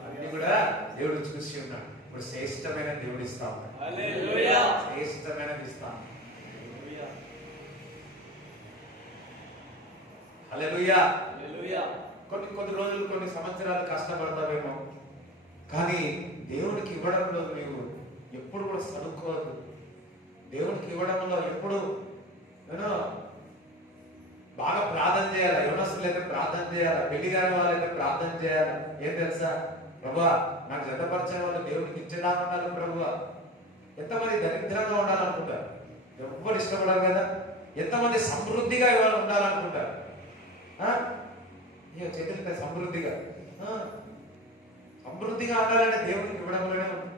అన్ని కూడా దేవుడు చూసి ఉన్నాడు. ఇప్పుడు శ్రేష్టమైన దేవుడు ఇస్తా ఉన్నాడు, శ్రేష్టమైనది ఇస్తా. హల్లెలూయా. కొన్ని రోజులు, కొన్ని సంవత్సరాలు కష్టపడతావేమో, కానీ దేవుడికి ఇవ్వడంలో నీవు ఎప్పుడు కూడా సరుక్కోవద్దు. దేవుడికి ఇవ్వడంలో ఎప్పుడు బాగా ప్రార్థన చేయాలి. యవనస్తులు అయితే ప్రార్థన చేయాలి, పెళ్లి కాని వాళ్ళైతే ప్రార్థన చేయాలి. ఏం తెలుసా, ప్రభువా నాకు జతపరిచే వాళ్ళు దేవుడికి ఇచ్చేలా ఉండాలి ప్రభువా. ఎంతమంది దరిద్రంగా ఉండాలనుకుంటారు? ఎవ్వరు ఇష్టపడరు కదా. ఎంతమంది సమృద్ధిగా ఇవాళ ఉండాలనుకుంటారు? చేతులతో సమృద్ధిగా సమృద్ధిగా ఉండాలంటే దేవుడికి ఇవ్వడంలోనే ఉంది.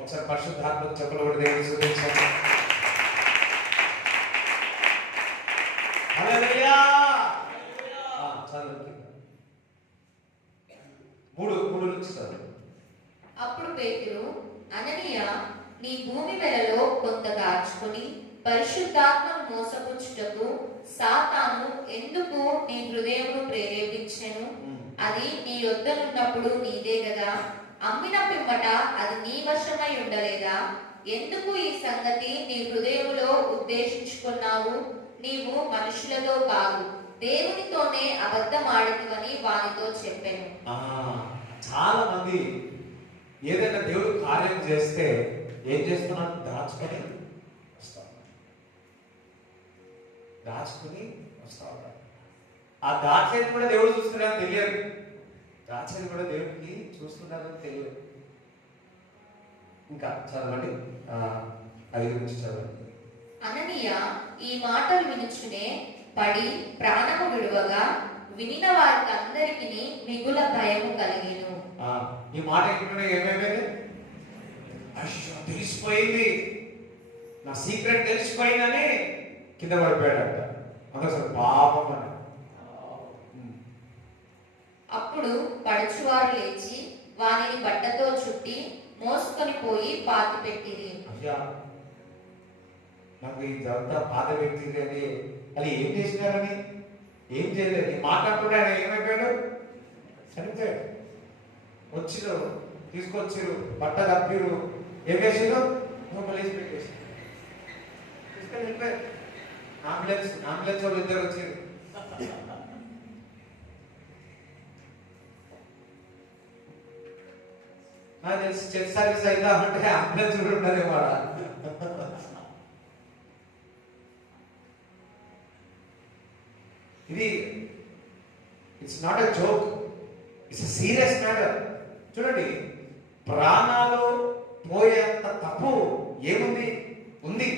ఒకసారి పరిశుద్ధాత్మకు చెప్పలు కూడా దేవుడిని చూపించాలి. హల్లెలూయా. చదువు మూడు నుంచి చదువు. అప్పుడు పేతురు, అననీయ, నీ భూమి వెలలో కొంత దాచుకొని పరిశుద్ధాత్మను మోసపుచ్చుటకు సాతాను ఎందుకు నీ హృదయమును ప్రేరేపించెను? అది నీ యొద్దనున్నప్పుడు నీదే కదా. అమ్మిన పిమ్మట అది నీ వశమై ఉండలేదా? ఎందుకు ఈ సంగతి నీ హృదయములో ఉద్దేశించుకున్నావు? నీవు మనుషులతో కాదు, దేవునితోనే అబద్ధమాడితివని వానితో చెప్పాను. చాలా మంది ఏదైనా దేవుడు కార్యం చేస్తే ఏం చేస్తున్నారు? దాచుకొని వస్తా ఉంటారు. ఆ దాచేది కూడా దేవుడు చూస్తున్నాడని తెలియదు. దాచేది కూడా దేవుడికి చూస్తున్నాడని తెలియదు. ఇంకా చదవండి, అది గురించి చదవండి. అననీయ ఈ మాటలు వినుచునే పడి ప్రాణము విడువగా వినిన వారికి అందరికి మిగుల భయము కలిగెను. ఈ మాట ఏమైపోయింది? అయ్యో తెలిసిపోయింది, నా సీక్రెట్ తెలిసిపోయిందని కింద పడిపోయాడంట. అసలు పాపం అని. అప్పుడు పడుచువారు లేచి వానిని బట్టతో చుట్టి మోసుకొని పోయి పాతి పెట్టిరి. అయ్యా నాకు ఇదంతా బాధ పెట్టింది అని. అది ఏం చేసినారని? ఏం చేయలేదు. మాట్లాడుతుంటే ఆయన ఏమైపోయాడు? చనిపోయాడు. వచ్చిరు, తీసుకొచ్చిరు, బట్ట కప్పిరు, ఏం చేసిరు? వేసి పెట్టేసి తీసుకొని వెళ్ళిపోయారు. అంబులెన్స్ వాళ్ళు ఇద్దరు వచ్చారు. చెక్ సర్వీస్ అయిందా అంటే అంబులెన్స్ కూడా ఉండదు వాడ. ఇది it's not a joke, it's serious matter. చూడండి, ప్రాణాలు పోయేంత తప్పు ఏముంది? ఉంది.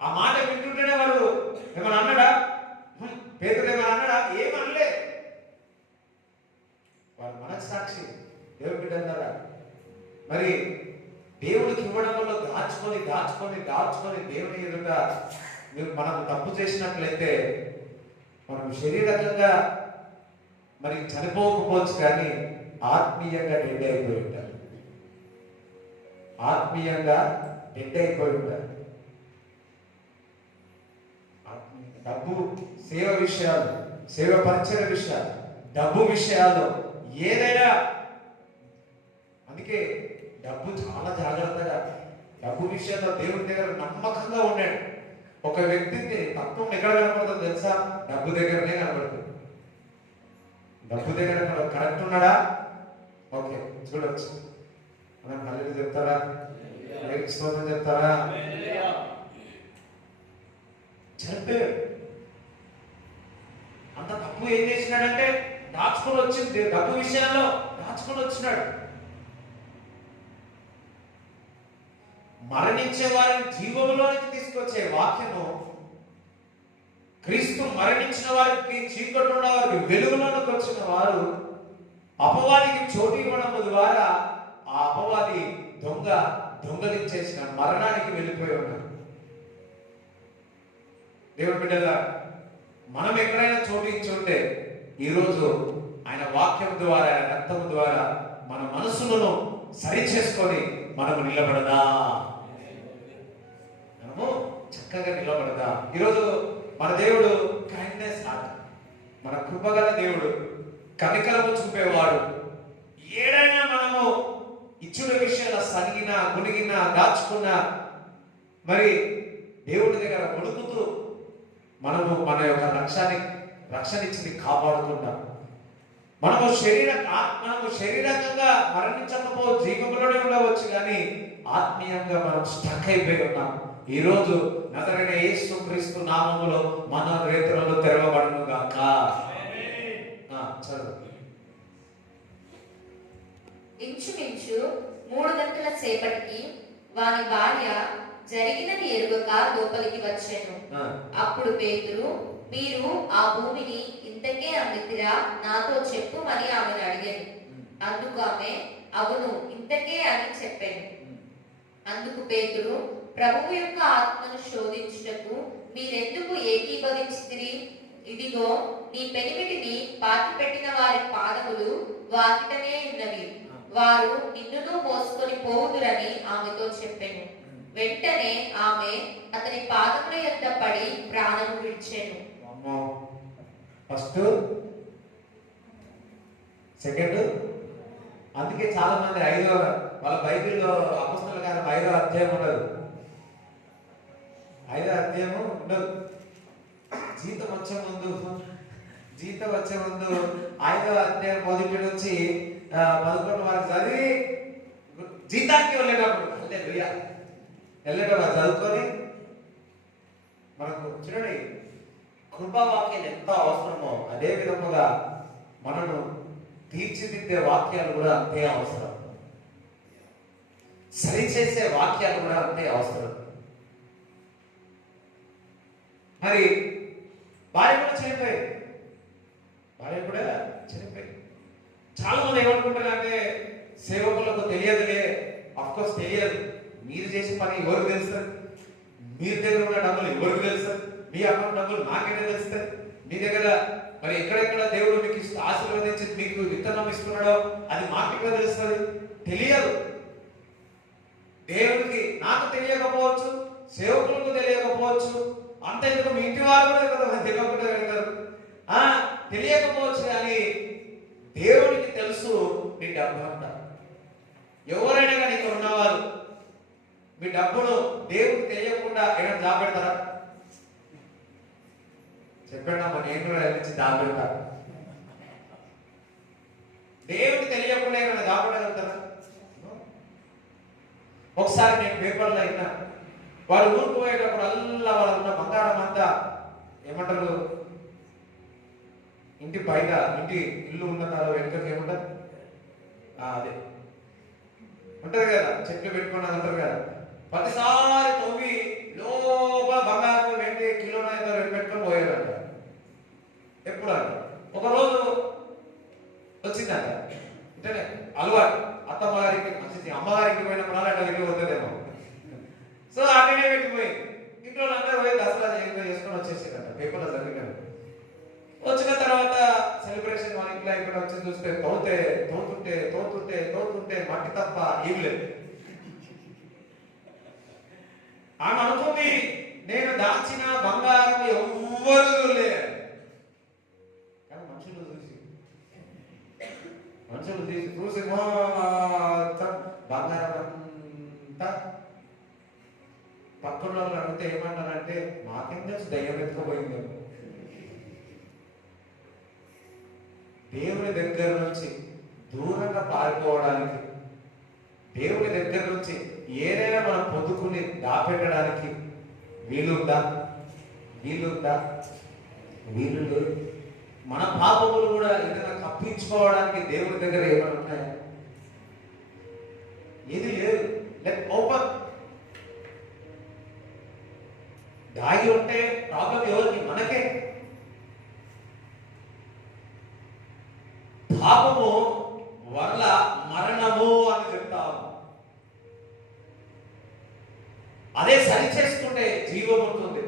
ఆ మాట వింటుంటేనే వాడు ఏమన్నా అన్నాడా? పేదలు ఏమన్నా అన్నాడా? ఏమనలే. వాడు మనస్సాక్షి, దేవుడి బిడ్డ అన్నాడా? మరి దేవుడికి ఇవ్వడం వల్ల దాచుకొని దాచుకొని దాచుకొని దేవుని ఎదుట మనం తప్పు చేసినట్లయితే మనం శరీరకంగా మరి చనిపోకపోవచ్చు, కానీ ఆత్మీయంగా డెడ్ అయిపోయి ఉంటారు. ఆత్మీయంగా డెడ్ అయిపోయి ఉంటారు. డబ్బు, సేవ విషయాలు, సేవ పరిచయ విషయాలు, డబ్బు విషయాలు ఏదైనా, అందుకే డబ్బు చాలా జాగ్రత్తగా, డబ్బు విషయంలో దేవుడి దగ్గర నమ్మకంగా ఉన్నాడు. ఒక వ్యక్తికి తత్వం ఎక్కడ కనపడుతుందో తెలుసా? డబ్బు దగ్గరనే కనపడుతుంది. డబ్బు దగ్గర కరెక్ట్ ఉన్నాడా? ఓకే, చూడొచ్చు. మనం హల్లెలూయా చెప్తారా? స్తోత్రం చెప్తారా? చనిపోయాడు. అంత తప్పు ఏం చేసినాడంటే దాచుకొని వచ్చింది. డబ్బు విషయాల్లో దాచుకొని వచ్చినాడు. మరణించే వారిని జీవంలోనికి తీసుకొచ్చే వాక్యము, క్రీస్తు మరణించిన వారికి, చీకటి ఉన్న వారికి వెలుగులోనికి వచ్చిన వారు అపవాదికి చోటు ఇవ్వడం ద్వారా ఆ అపవాది దొంగలించేసిన మరణానికి వెళ్ళిపోయి ఉన్నారు. దేవుడి బిడ్డగా మనం ఎక్కడైనా చోటు ఇచ్చుంటే ఈరోజు ఆయన వాక్యం ద్వారా, ఆయన రక్తం ద్వారా మన మనసులను సరి చేసుకొని మనము నిలబడదా, మనము చక్కగా నిలబడదా. ఈరోజు మన దేవుడు కైండ్నెస్ హార్ట్, మన కృపగల దేవుడు, కనికరము చూపేవాడు. ఏడైనా మనము ఇచ్చిన విషయాల సనిగినా, మునిగినా, దాచుకున్నా, మరి దేవుడి దగ్గర మునుగుతూ మనము మన యొక్క రక్షణ ఇచ్చింది కాపాడుకున్నాం. మనము శరీరకంగా మరణించకపో జీవంలోనే ఉండవచ్చు, కానీ ఆత్మీయంగా మనం స్టక్ అయిపోయి ఉన్నాం. ఈ రోజు నజరైన యేసు క్రీస్తు నామములో మన రేతులలో తెరవబడును గాక. చదువు. ఇంచుమించు 3 గంటల సేపటికి వాని భార్య జరిగినది ఎరుగక లోపలికి వచ్చాను. అప్పుడు పేతురు, మీరు ఆ భూమిని ఇంతకే అమ్మితిరా, నాతో చెప్పుమని ఆమెను అడిగాను. అందుకు ఆమె, అవును ఇంతకే అని చెప్పాను. అందుకు పేతురు, ప్రభువు యొక్క ఆత్మను శోధించుటకు మీరెందుకు ఏకీభవించితిరి? ఇదిగో నీ పెనిమిటిని పాతిపెట్టిన వారి పాదములు వాకిటనే ఉన్నవి, వారు నిన్నును మోసుకొని పోవుదురని ఆమెతో చెప్పాను. వెంటనే ఆమె అతని పాదముల యొద్ద పడి ప్రాణము విడిచెను. First second. అందుకే చాలా మంది వాళ్ళ బైబిల్లో అపొస్తలుల కార్యం 5వ అధ్యాయం ఉండదు. 5వ అధ్యాయము ఉండదు. జీతం వచ్చే ముందు 5వ అధ్యాయం మొదటి నుంచి 11 వరకు చదివి జీతానికి వెళ్ళేటప్పుడు చదువుకొని మనకు చూడండి, కృపావాక్యాలు ఎంత అవసరమో అదే విధముగా మనను తీర్చిదిద్దే వాక్యాలు కూడా అంతే అవసరం. సరిచేసే వాక్యాలు కూడా అంతే అవసరం. మరి భార్య కూడా చనిపోయింది. చాలా మంది ఏమనుకుంటారంటే సేవకులకు తెలియదులే. అఫ్కోర్స్ తెలియదు. మీరు చేసే పని ఎవరికి తెలుస్తుంది? మీరు దగ్గర ఉన్న డబ్బులు ఎవరికి తెలుస్తుంది? మీ అకౌంట్ డబ్బులు నాకైనా తెలుస్తాయి. మీ దగ్గర మరి ఎక్కడెక్కడ దేవుడు మీకు ఆశీర్వదించి మీకు విత్తనం ఇస్తున్నాడో అది మాకెక్కడ తెలుస్తుంది? తెలియదు. దేవుడికి నాకు తెలియకపోవచ్చు, సేవకులకు తెలియకపోవచ్చు, అంతేందుకు మీ ఇంటి వారు కూడా కొంతమంది తెలియకుండా వెళ్తారు. తెలియకపోవచ్చు, కానీ దేవుడికి తెలుసు మీ డబ్బు అంతా. ఎవరైనా కానీ ఇక్కడ ఉన్నవారు మీ డబ్బును దేవుడికి తెలియకుండా ఏమైనా దాపెడతారా? చెప్పండి, నేను కూడా నుంచి దాపెడతా. దేవుడికి తెలియకుండా ఏమైనా దాపెడగలుగుతారా? ఒకసారి నేను పేపర్లో అయినా వాడు ఊరుకు పోయేటప్పుడు అల్లా వాళ్ళు ఉన్న బంగారం అంతా ఏమంటారు, ఇంటి పైన ఇంటి ఇల్లు ఉన్న తర్వాత వెనుకకి ఏముంటది, అదే ఉంటది కదా, చెట్లు పెట్టుకుని అంటారు కదా. ప్రతిసారి తవ్వి లోపల బంగారం వెండి కిలోన పెట్టుకొని పోయారంట. ఎప్పుడు అంట ఒక రోజు వచ్చిందంట. అంటే అలవాటు అత్తమ్మగారికి మంచిది, అమ్మగారికి పోయినప్పుడు అలా వెళ్ళి పోతుందేమో. సో అక్కడే పెట్టిపోయింది. ఇంట్లో అందరూ పోయి దసరా చేసుకొని వచ్చేసిందంట. పేపర్లో జరిగినారు. వచ్చిన తర్వాత సెలబ్రేషన్ మన ఇంట్లో ఇక్కడ వచ్చి చూస్తే తోతుంటే మట్టి తప్ప ఏం లేదు. ఆమె అనుకుంది, నేను దాచిన బంగారం ఎవ్వరూ లేదు. కానీ మనుషులు చూసి బంగారం అంతా పక్కన వాళ్ళు అడిగితే ఏమన్నారంటే, మాకేం తెలుసు దయ్యం ఎత్తుకుపోయింది. దేవుని దగ్గర నుంచి దూరంగా పారిపోవడానికి, దేవుని దగ్గర నుంచి ఏదైనా మనం పొందుకుని దాపెట్టడానికి వీలుందా? వీలు లేదు. మన పాపములు కూడా ఏదైనా తప్పించుకోవడానికి దేవుని దగ్గర ఏమైనా ఉన్నాయా? ఏది లేదు. Let open. దాగి ఉంటే ప్రాబ్లం ఎవరికి? మనకే. పాపము వల్ల మరణము అని చెప్తాము. అదే సరి చేసుకుంటే జీవం ఉంటుంది.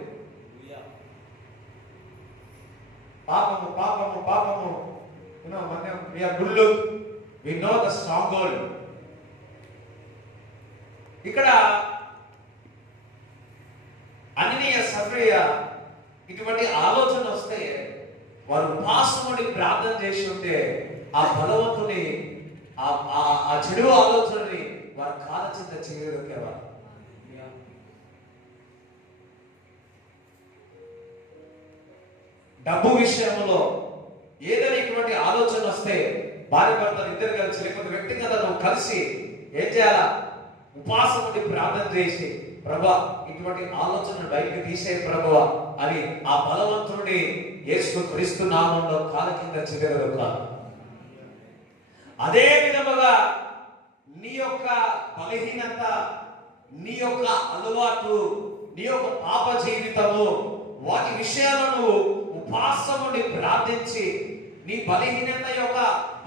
పాపము we are good look, we know the stronghold. ఇక్కడ అననీయ సఫ్రియ ఇటువంటి ఆలోచన వస్తే వారు ఉపవాసముడి ప్రార్థన చేసి ఉంటే ఆ బలవంతుని ఆ చెడు ఆలోచనని వారు కాలచింత చేయగలిగేవారు. డబ్బు విషయంలో ఏదైనా ఇటువంటి ఆలోచన వస్తే భార్య భర్తలు ఇద్దరు కలిసి లేకపోతే వ్యక్తిగత కలిసి ఏం చేయాలా? ఉపవాసం ఉండి ప్రార్థన చేసి, ప్రభా ఇటువంటి ఆలోచనను బయటికి తీసే ప్రభువా అని ఆ బలవంతుడిని యేసు క్రీస్తు నామంలో కాల కింద చెదరదు కాదు. అదే విధముగా నీ యొక్క బలహీనత, నీ యొక్క అలవాటు, నీ యొక్క పాప జీవితము, వాటి విషయాలను ఉపవాసం ఉండి ప్రార్థించి నీ బలహీనత యొక్క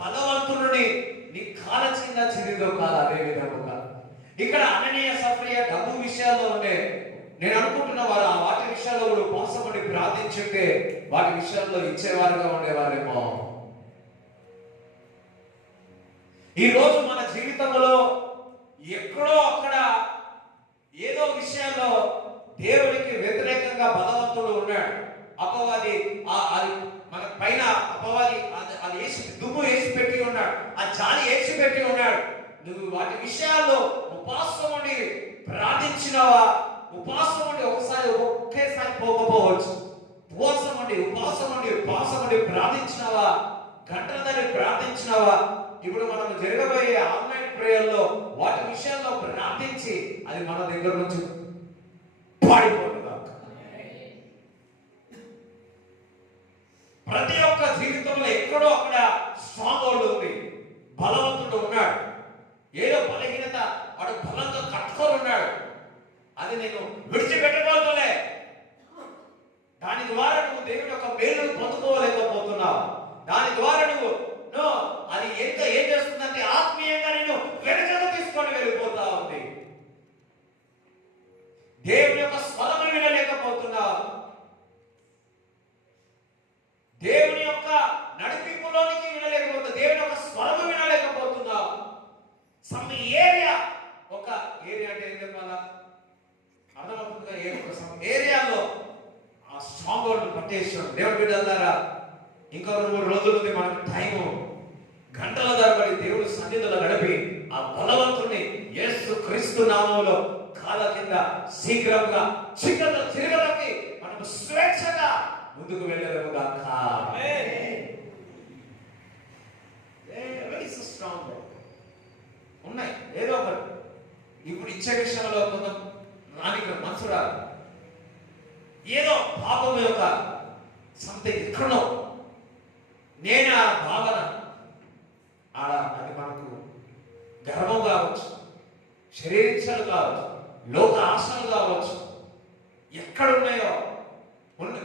బలవంతుడిని నీ కాల కింద చెదరదు కాదు. అదే విధముగా ఇక్కడ అననీయ సఫరియా డబ్బు విషయాల్లో ఉండే, నేను అనుకుంటున్న వాటి విషయాల్లో కూడా ఉపవాసపడి ప్రార్థించుంటే వాటి విషయాల్లో ఇచ్చేవారుగా ఉండేవారేమో. ఈ రోజు మన జీవితంలో ఎక్కడో అక్కడ ఏదో విషయాల్లో దేవునికి వ్యతిరేకంగా బలవంతుడు ఉన్నాడు. అపవాది అది మన పైన అపవాది అది వేసి దుమ్ము వేసి పెట్టి ఉన్నాడు, ఆ జాలి వేసి పెట్టి ఉన్నాడు. నువ్వు వాటి విషయాల్లో ఉపవాసం ఉండి ప్రార్థించినవా? ఉపవాసం ఉండి ఒకేసారి పోకపోవచ్చు. ఉపవాసం ఉండి ప్రార్థించినవా? గంటల ధరి ప్రార్థించినవా? ఇప్పుడు మనం జరగబోయే ఆన్లైన్ ప్రేయర్లో వాటి విషయాల్లో ప్రార్థించి అది మన దగ్గర నుంచి పాడిపోతుంది. ప్రతి ఒక్క జీవితంలో ఎక్కడో అక్కడ స్ట్రాంగ్ హోల్డ్ ఉంది, బలవంతుడు ఉన్నాడు. ఏదో బలహీనత వాడు బలంగా కట్టుకొని ఉన్నాడు, అది నేను విడిచిపెట్టబోతులే. దాని ద్వారా నువ్వు దేవుని యొక్క మేలును పొందుకోలేకపోతున్నావు. దాని ద్వారా నువ్వు అది ఏం చేస్తుందంటే ఆత్మీయంగా నేను వెనుకకు తీసుకొని వెళ్ళిపోతా ఉంది. దేవుని యొక్క స్వరము వినలేకపోతున్నావు. దేవుని యొక్క నడిపింపులోనికి వినలేకపోతున్నావు. దేవుని యొక్క స్వరము వినలేకపోతున్నావు. సమ్ ఏరియా, ఒక ఏరియా అంటే ఏం చెప్పాలా అర్థమవుతుందిగా, సమ్ ఏరియాలో ఆ స్ట్రాంగ్ హోల్డ్ పట్టేసాడు. దేవుడు బిడ్డలారా, ఇంకా 2-3 రోజుల నుండి మనకు టైము, గంటల తరబడి దేవుడి సన్నిధిలో గడిపి ఆ బలవంతుని యేసు క్రీస్తు నామములో కాల కింద శీఘ్రంగా చిరగలకి మనం స్వేచ్ఛగా ముందుకు వెళ్ళలేము గాక. స్ట్రాంగ్ ఉన్నాయి ఏదో ఒకటి. ఇప్పుడు ఇచ్చే విషయంలో కొంత రానికి మనసు రాదు. ఏదో పాపం యొక్క సంథింగ్ ఎక్కడో నేను ఆ భావన అది మనకు గర్వం కావచ్చు, శరీరించలు కావచ్చు, లోక ఆశలు కావచ్చు, ఎక్కడున్నాయో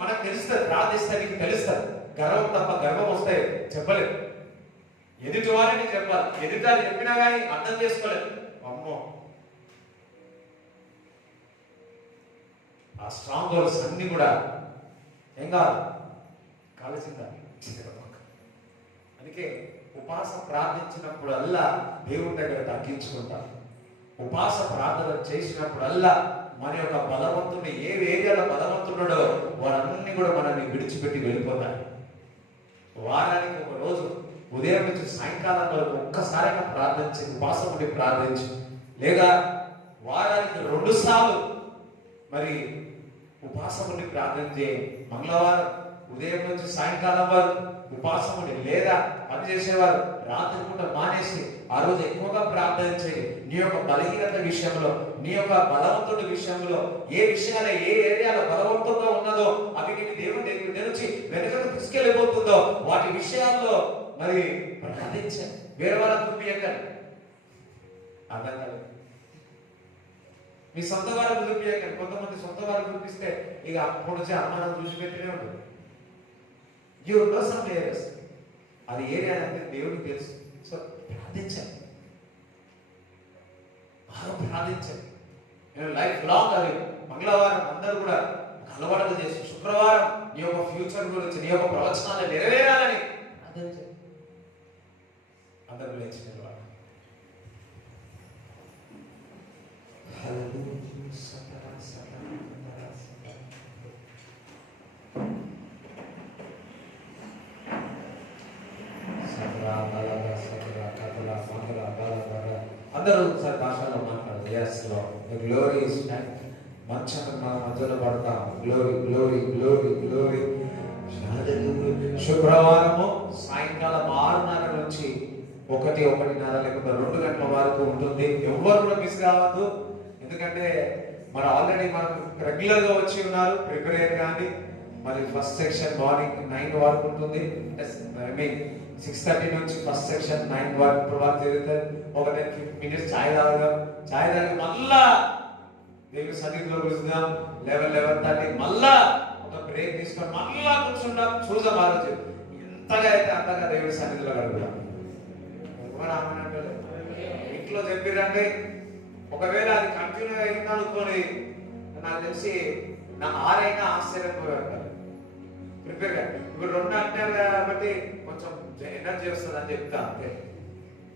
మనకు తెలుస్తుంది. ప్రార్థిస్తే నీకు తెలుస్తుంది. గర్వం తప్ప గర్వం వస్తే చెప్పలేదు. ఎదుటి వారిని చెప్పాలి. ఎదుటారు చెప్పినా కానీ అర్థం చేసుకోలేదు. అమ్మో, ఆ స్ట్రాంగ్ హోల్డ్స్ అన్ని కూడా ఏం కాదు, కాల్చిందా. అందుకే ఉపవాస ప్రార్థించినప్పుడల్లా దేవుడి దగ్గర తగ్గించుకుంటాం. ఉపవాస ప్రార్థన చేసినప్పుడల్లా మన యొక్క బలవంతుని ఏ ఏరియాలో బలవంతుడో వారన్నీ కూడా మనల్ని విడిచిపెట్టి వెళ్ళిపోతారు. వారానికి ఒక రోజు ఉదయం నుంచి సాయంకాలం వరకు ఒక్కసారైనా ప్రార్థించి ఉపవాసం ఉండి ప్రార్థించి, లేదా వారానికి 2 సార్లు మరి ఉపవాసం ఉండి ప్రార్థన చేయండి. మంగళవారం ఉదయం నుంచి సాయంకాలం వరకు ఉపవాసం ఉండి, లేదా పని చేసేవారు రాత్రి పూట మానేసి ఆ రోజు ఎక్కువగా ప్రార్థన చేయి. నీ యొక్క బలహీనత విషయంలో, నీ యొక్క బలవంతుడి విషయంలో, ఏ విషయాలు ఏ ఏరియాలో బలవంతంగా ఉన్నదో అవి నీకు దేవుడి దగ్గర నుంచి వెనుకకు తీసుకెళ్ళిపోతుందో వాటి విషయాల్లో మరి ప్రార్థించండి. వేరే వాళ్ళని చూపించకండి. అర్థం కాదు. మీ సొంత వారు చూపించకండి. కొంతమంది సొంత వారు చూపిస్తే ఇక అప్పుడు నుంచి అమ్మానం చూసి పెట్టినే ఉంటుంది. యూ నో సమ్ ఏరియాస్, అది ఏరియా అంటే దేవుడికి తెలుసు. సో ప్రార్థించండి, బాగా ప్రార్థించండి. నేను లైఫ్ లాంగ్ అది మంగళవారం అందరూ కూడా అలవాటు చేసి, శుక్రవారం నీ యొక్క ఫ్యూచర్ గురించి, నీ యొక్క ప్రవచనాలు నెరవేరాలని ప్రార్థించండి. అందరూ లేచి నిలబడాలి. అందరూ ఒకసారి భాషలో మాట్లాడారు. yes Lord, the glory is back. మంచం మన మధ్యలో పడతాం. Glory glory glory glory. శుక్రవారము సాయంకాలం 6:30 నుంచి 1-1:30 లేకపోతే 2 గంటల వరకు ఉంటుంది. ఎవ్వరు కూడా మిస్ కావద్దు. ఎందుకంటే మనం ఆల్రెడీ మనం రెగ్యులర్ గా వచ్చి ఉన్నారు, ప్రిపేర్ కానీ. మరి ఫస్ట్ సెక్షన్ మార్నింగ్ 9 వరకు ఉంటుంది. ఐ మీన్ 6:30 నుంచి ఫస్ట్ సెక్షన్ 9 వరకు జరుగుతుంది. ఒక 10-15 minutes ఛాయ్ తాగి మళ్ళా దేవుని సన్నిధిలో కూర్చుందాం. 11-11:30 మళ్ళా ఒక బ్రేక్ తీసుకొని మళ్ళా కూర్చుంటాం. చూద్దాం ఆ రోజు ఎంతగా అయితే అంతగా దేవుని సన్నిధిలో గడుపుదాం. ఇంట్లో చెప్పిరంటే ఒకవేళ అది కంటిన్యూ అయింది అనుకోని, నాకు తెలిసి నా 6 అయినా ఆశ్చర్యపోయారు. ప్రిపేర్ గా ఇప్పుడు 2 అంటారు కాబట్టి కొంచెం ఎనర్జీ వస్తుంది అని చెప్తా అంతే.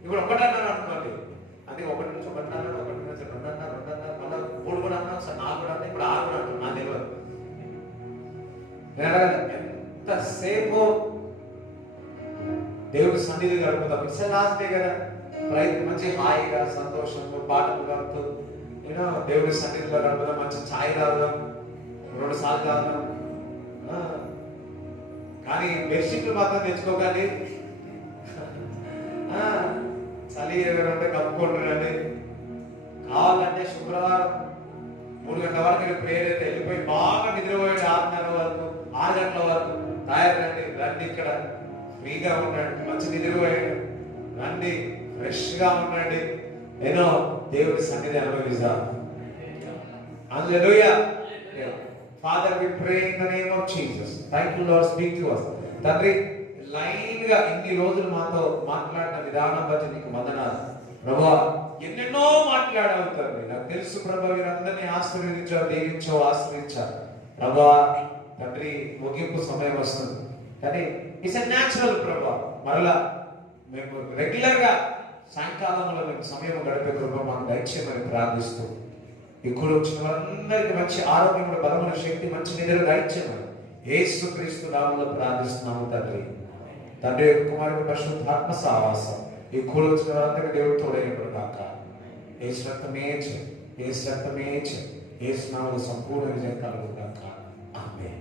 ఇప్పుడు 1 అన్నారు అనుకోండి, అది 1 నుంచి 1:30, 1 నుంచి 2:30, మళ్ళీ 3 కూడా అన్నా, ఒకసారి 4 కూడా అన్నా, ఇప్పుడు 6 కూడా అంటారు. నా తెలియదు. నేను అడగదు ఎంతసేపు దేవుడి సన్నిధి గడుపుతాం. ఇట్స్ లాస్ట్ డే కదా, మంచి హాయిగా సంతోషంగా పాటలు పాడుతూ దేవుడి సన్నిధిలో గడుపుదాం. మంచి ఛాయ్ తాగుదాం, 2 సార్లు తాగుదాం. కానీ బెడ్షీట్లు మాత్రం తెచ్చుకోకండి. చలి ఎవరంటే కప్పుకుంటారండి. కావాలంటే శుక్రవారం 3 గంటల వరకు మీరు ప్రేయర్ అయితే వెళ్ళిపోయి బాగా నిద్రపోయాడు 6:30 వరకు, 6 గంటల వరకు తయారండి. రండి, ఇక్కడ ఫ్రీగా ఉండండి, మంచి నిద్రపోయాడు రండి, ఫ్రెష్ గా ఉండండి. దేవుడి సన్నిధి అనుభవిస్తాం. హల్లెలూయా. Father, we pray in the name of Jesus. Thank you, Lord. Speak to us. తండ్రి, లైన్ గా ఇన్ని రోజులు మాతో మాట్లాడిన విధానం బట్టి నీకు వందనాలు ప్రభువా. ఎన్నెన్నో మాట్లాడావు తండ్రి. నాకు తెలుసు ప్రభువా, వీరందరినీ ఆశీర్వదించావు, దీవించావు, ఆశ్రయించావు ప్రభువా. తండ్రి, ముగింపు సమయం వస్తుంది కానీ ఇట్స్ ఎ న్యాచురల్ ప్రభువా. మరలా మేము రెగ్యులర్ గా సాయంకాలంలో మేము సమయం గడిపే కృప మాకు దయచేయమని ప్రార్థిస్తూ, ఇక్కడ వచ్చిన వారందరికీ మంచి ఆరోగ్యం, బలమైన శక్తి, మంచి నిద్ర దయచేయమని యేసుక్రీస్తు నామములో ప్రార్థిస్తున్నాము తండ్రి. తండ్రి యొక్క కుమారుడు పరిశుద్ధాత్మ సహవాసం ఈ కూడి వచ్చిన వారందరికీ దేవుడు తోడైనప్పుడు కాక. యేసు రక్తమే యేసు రక్తమే యేసు నామములో సంపూర్ణ విజయం కలుగుగాక. ఆమేన్.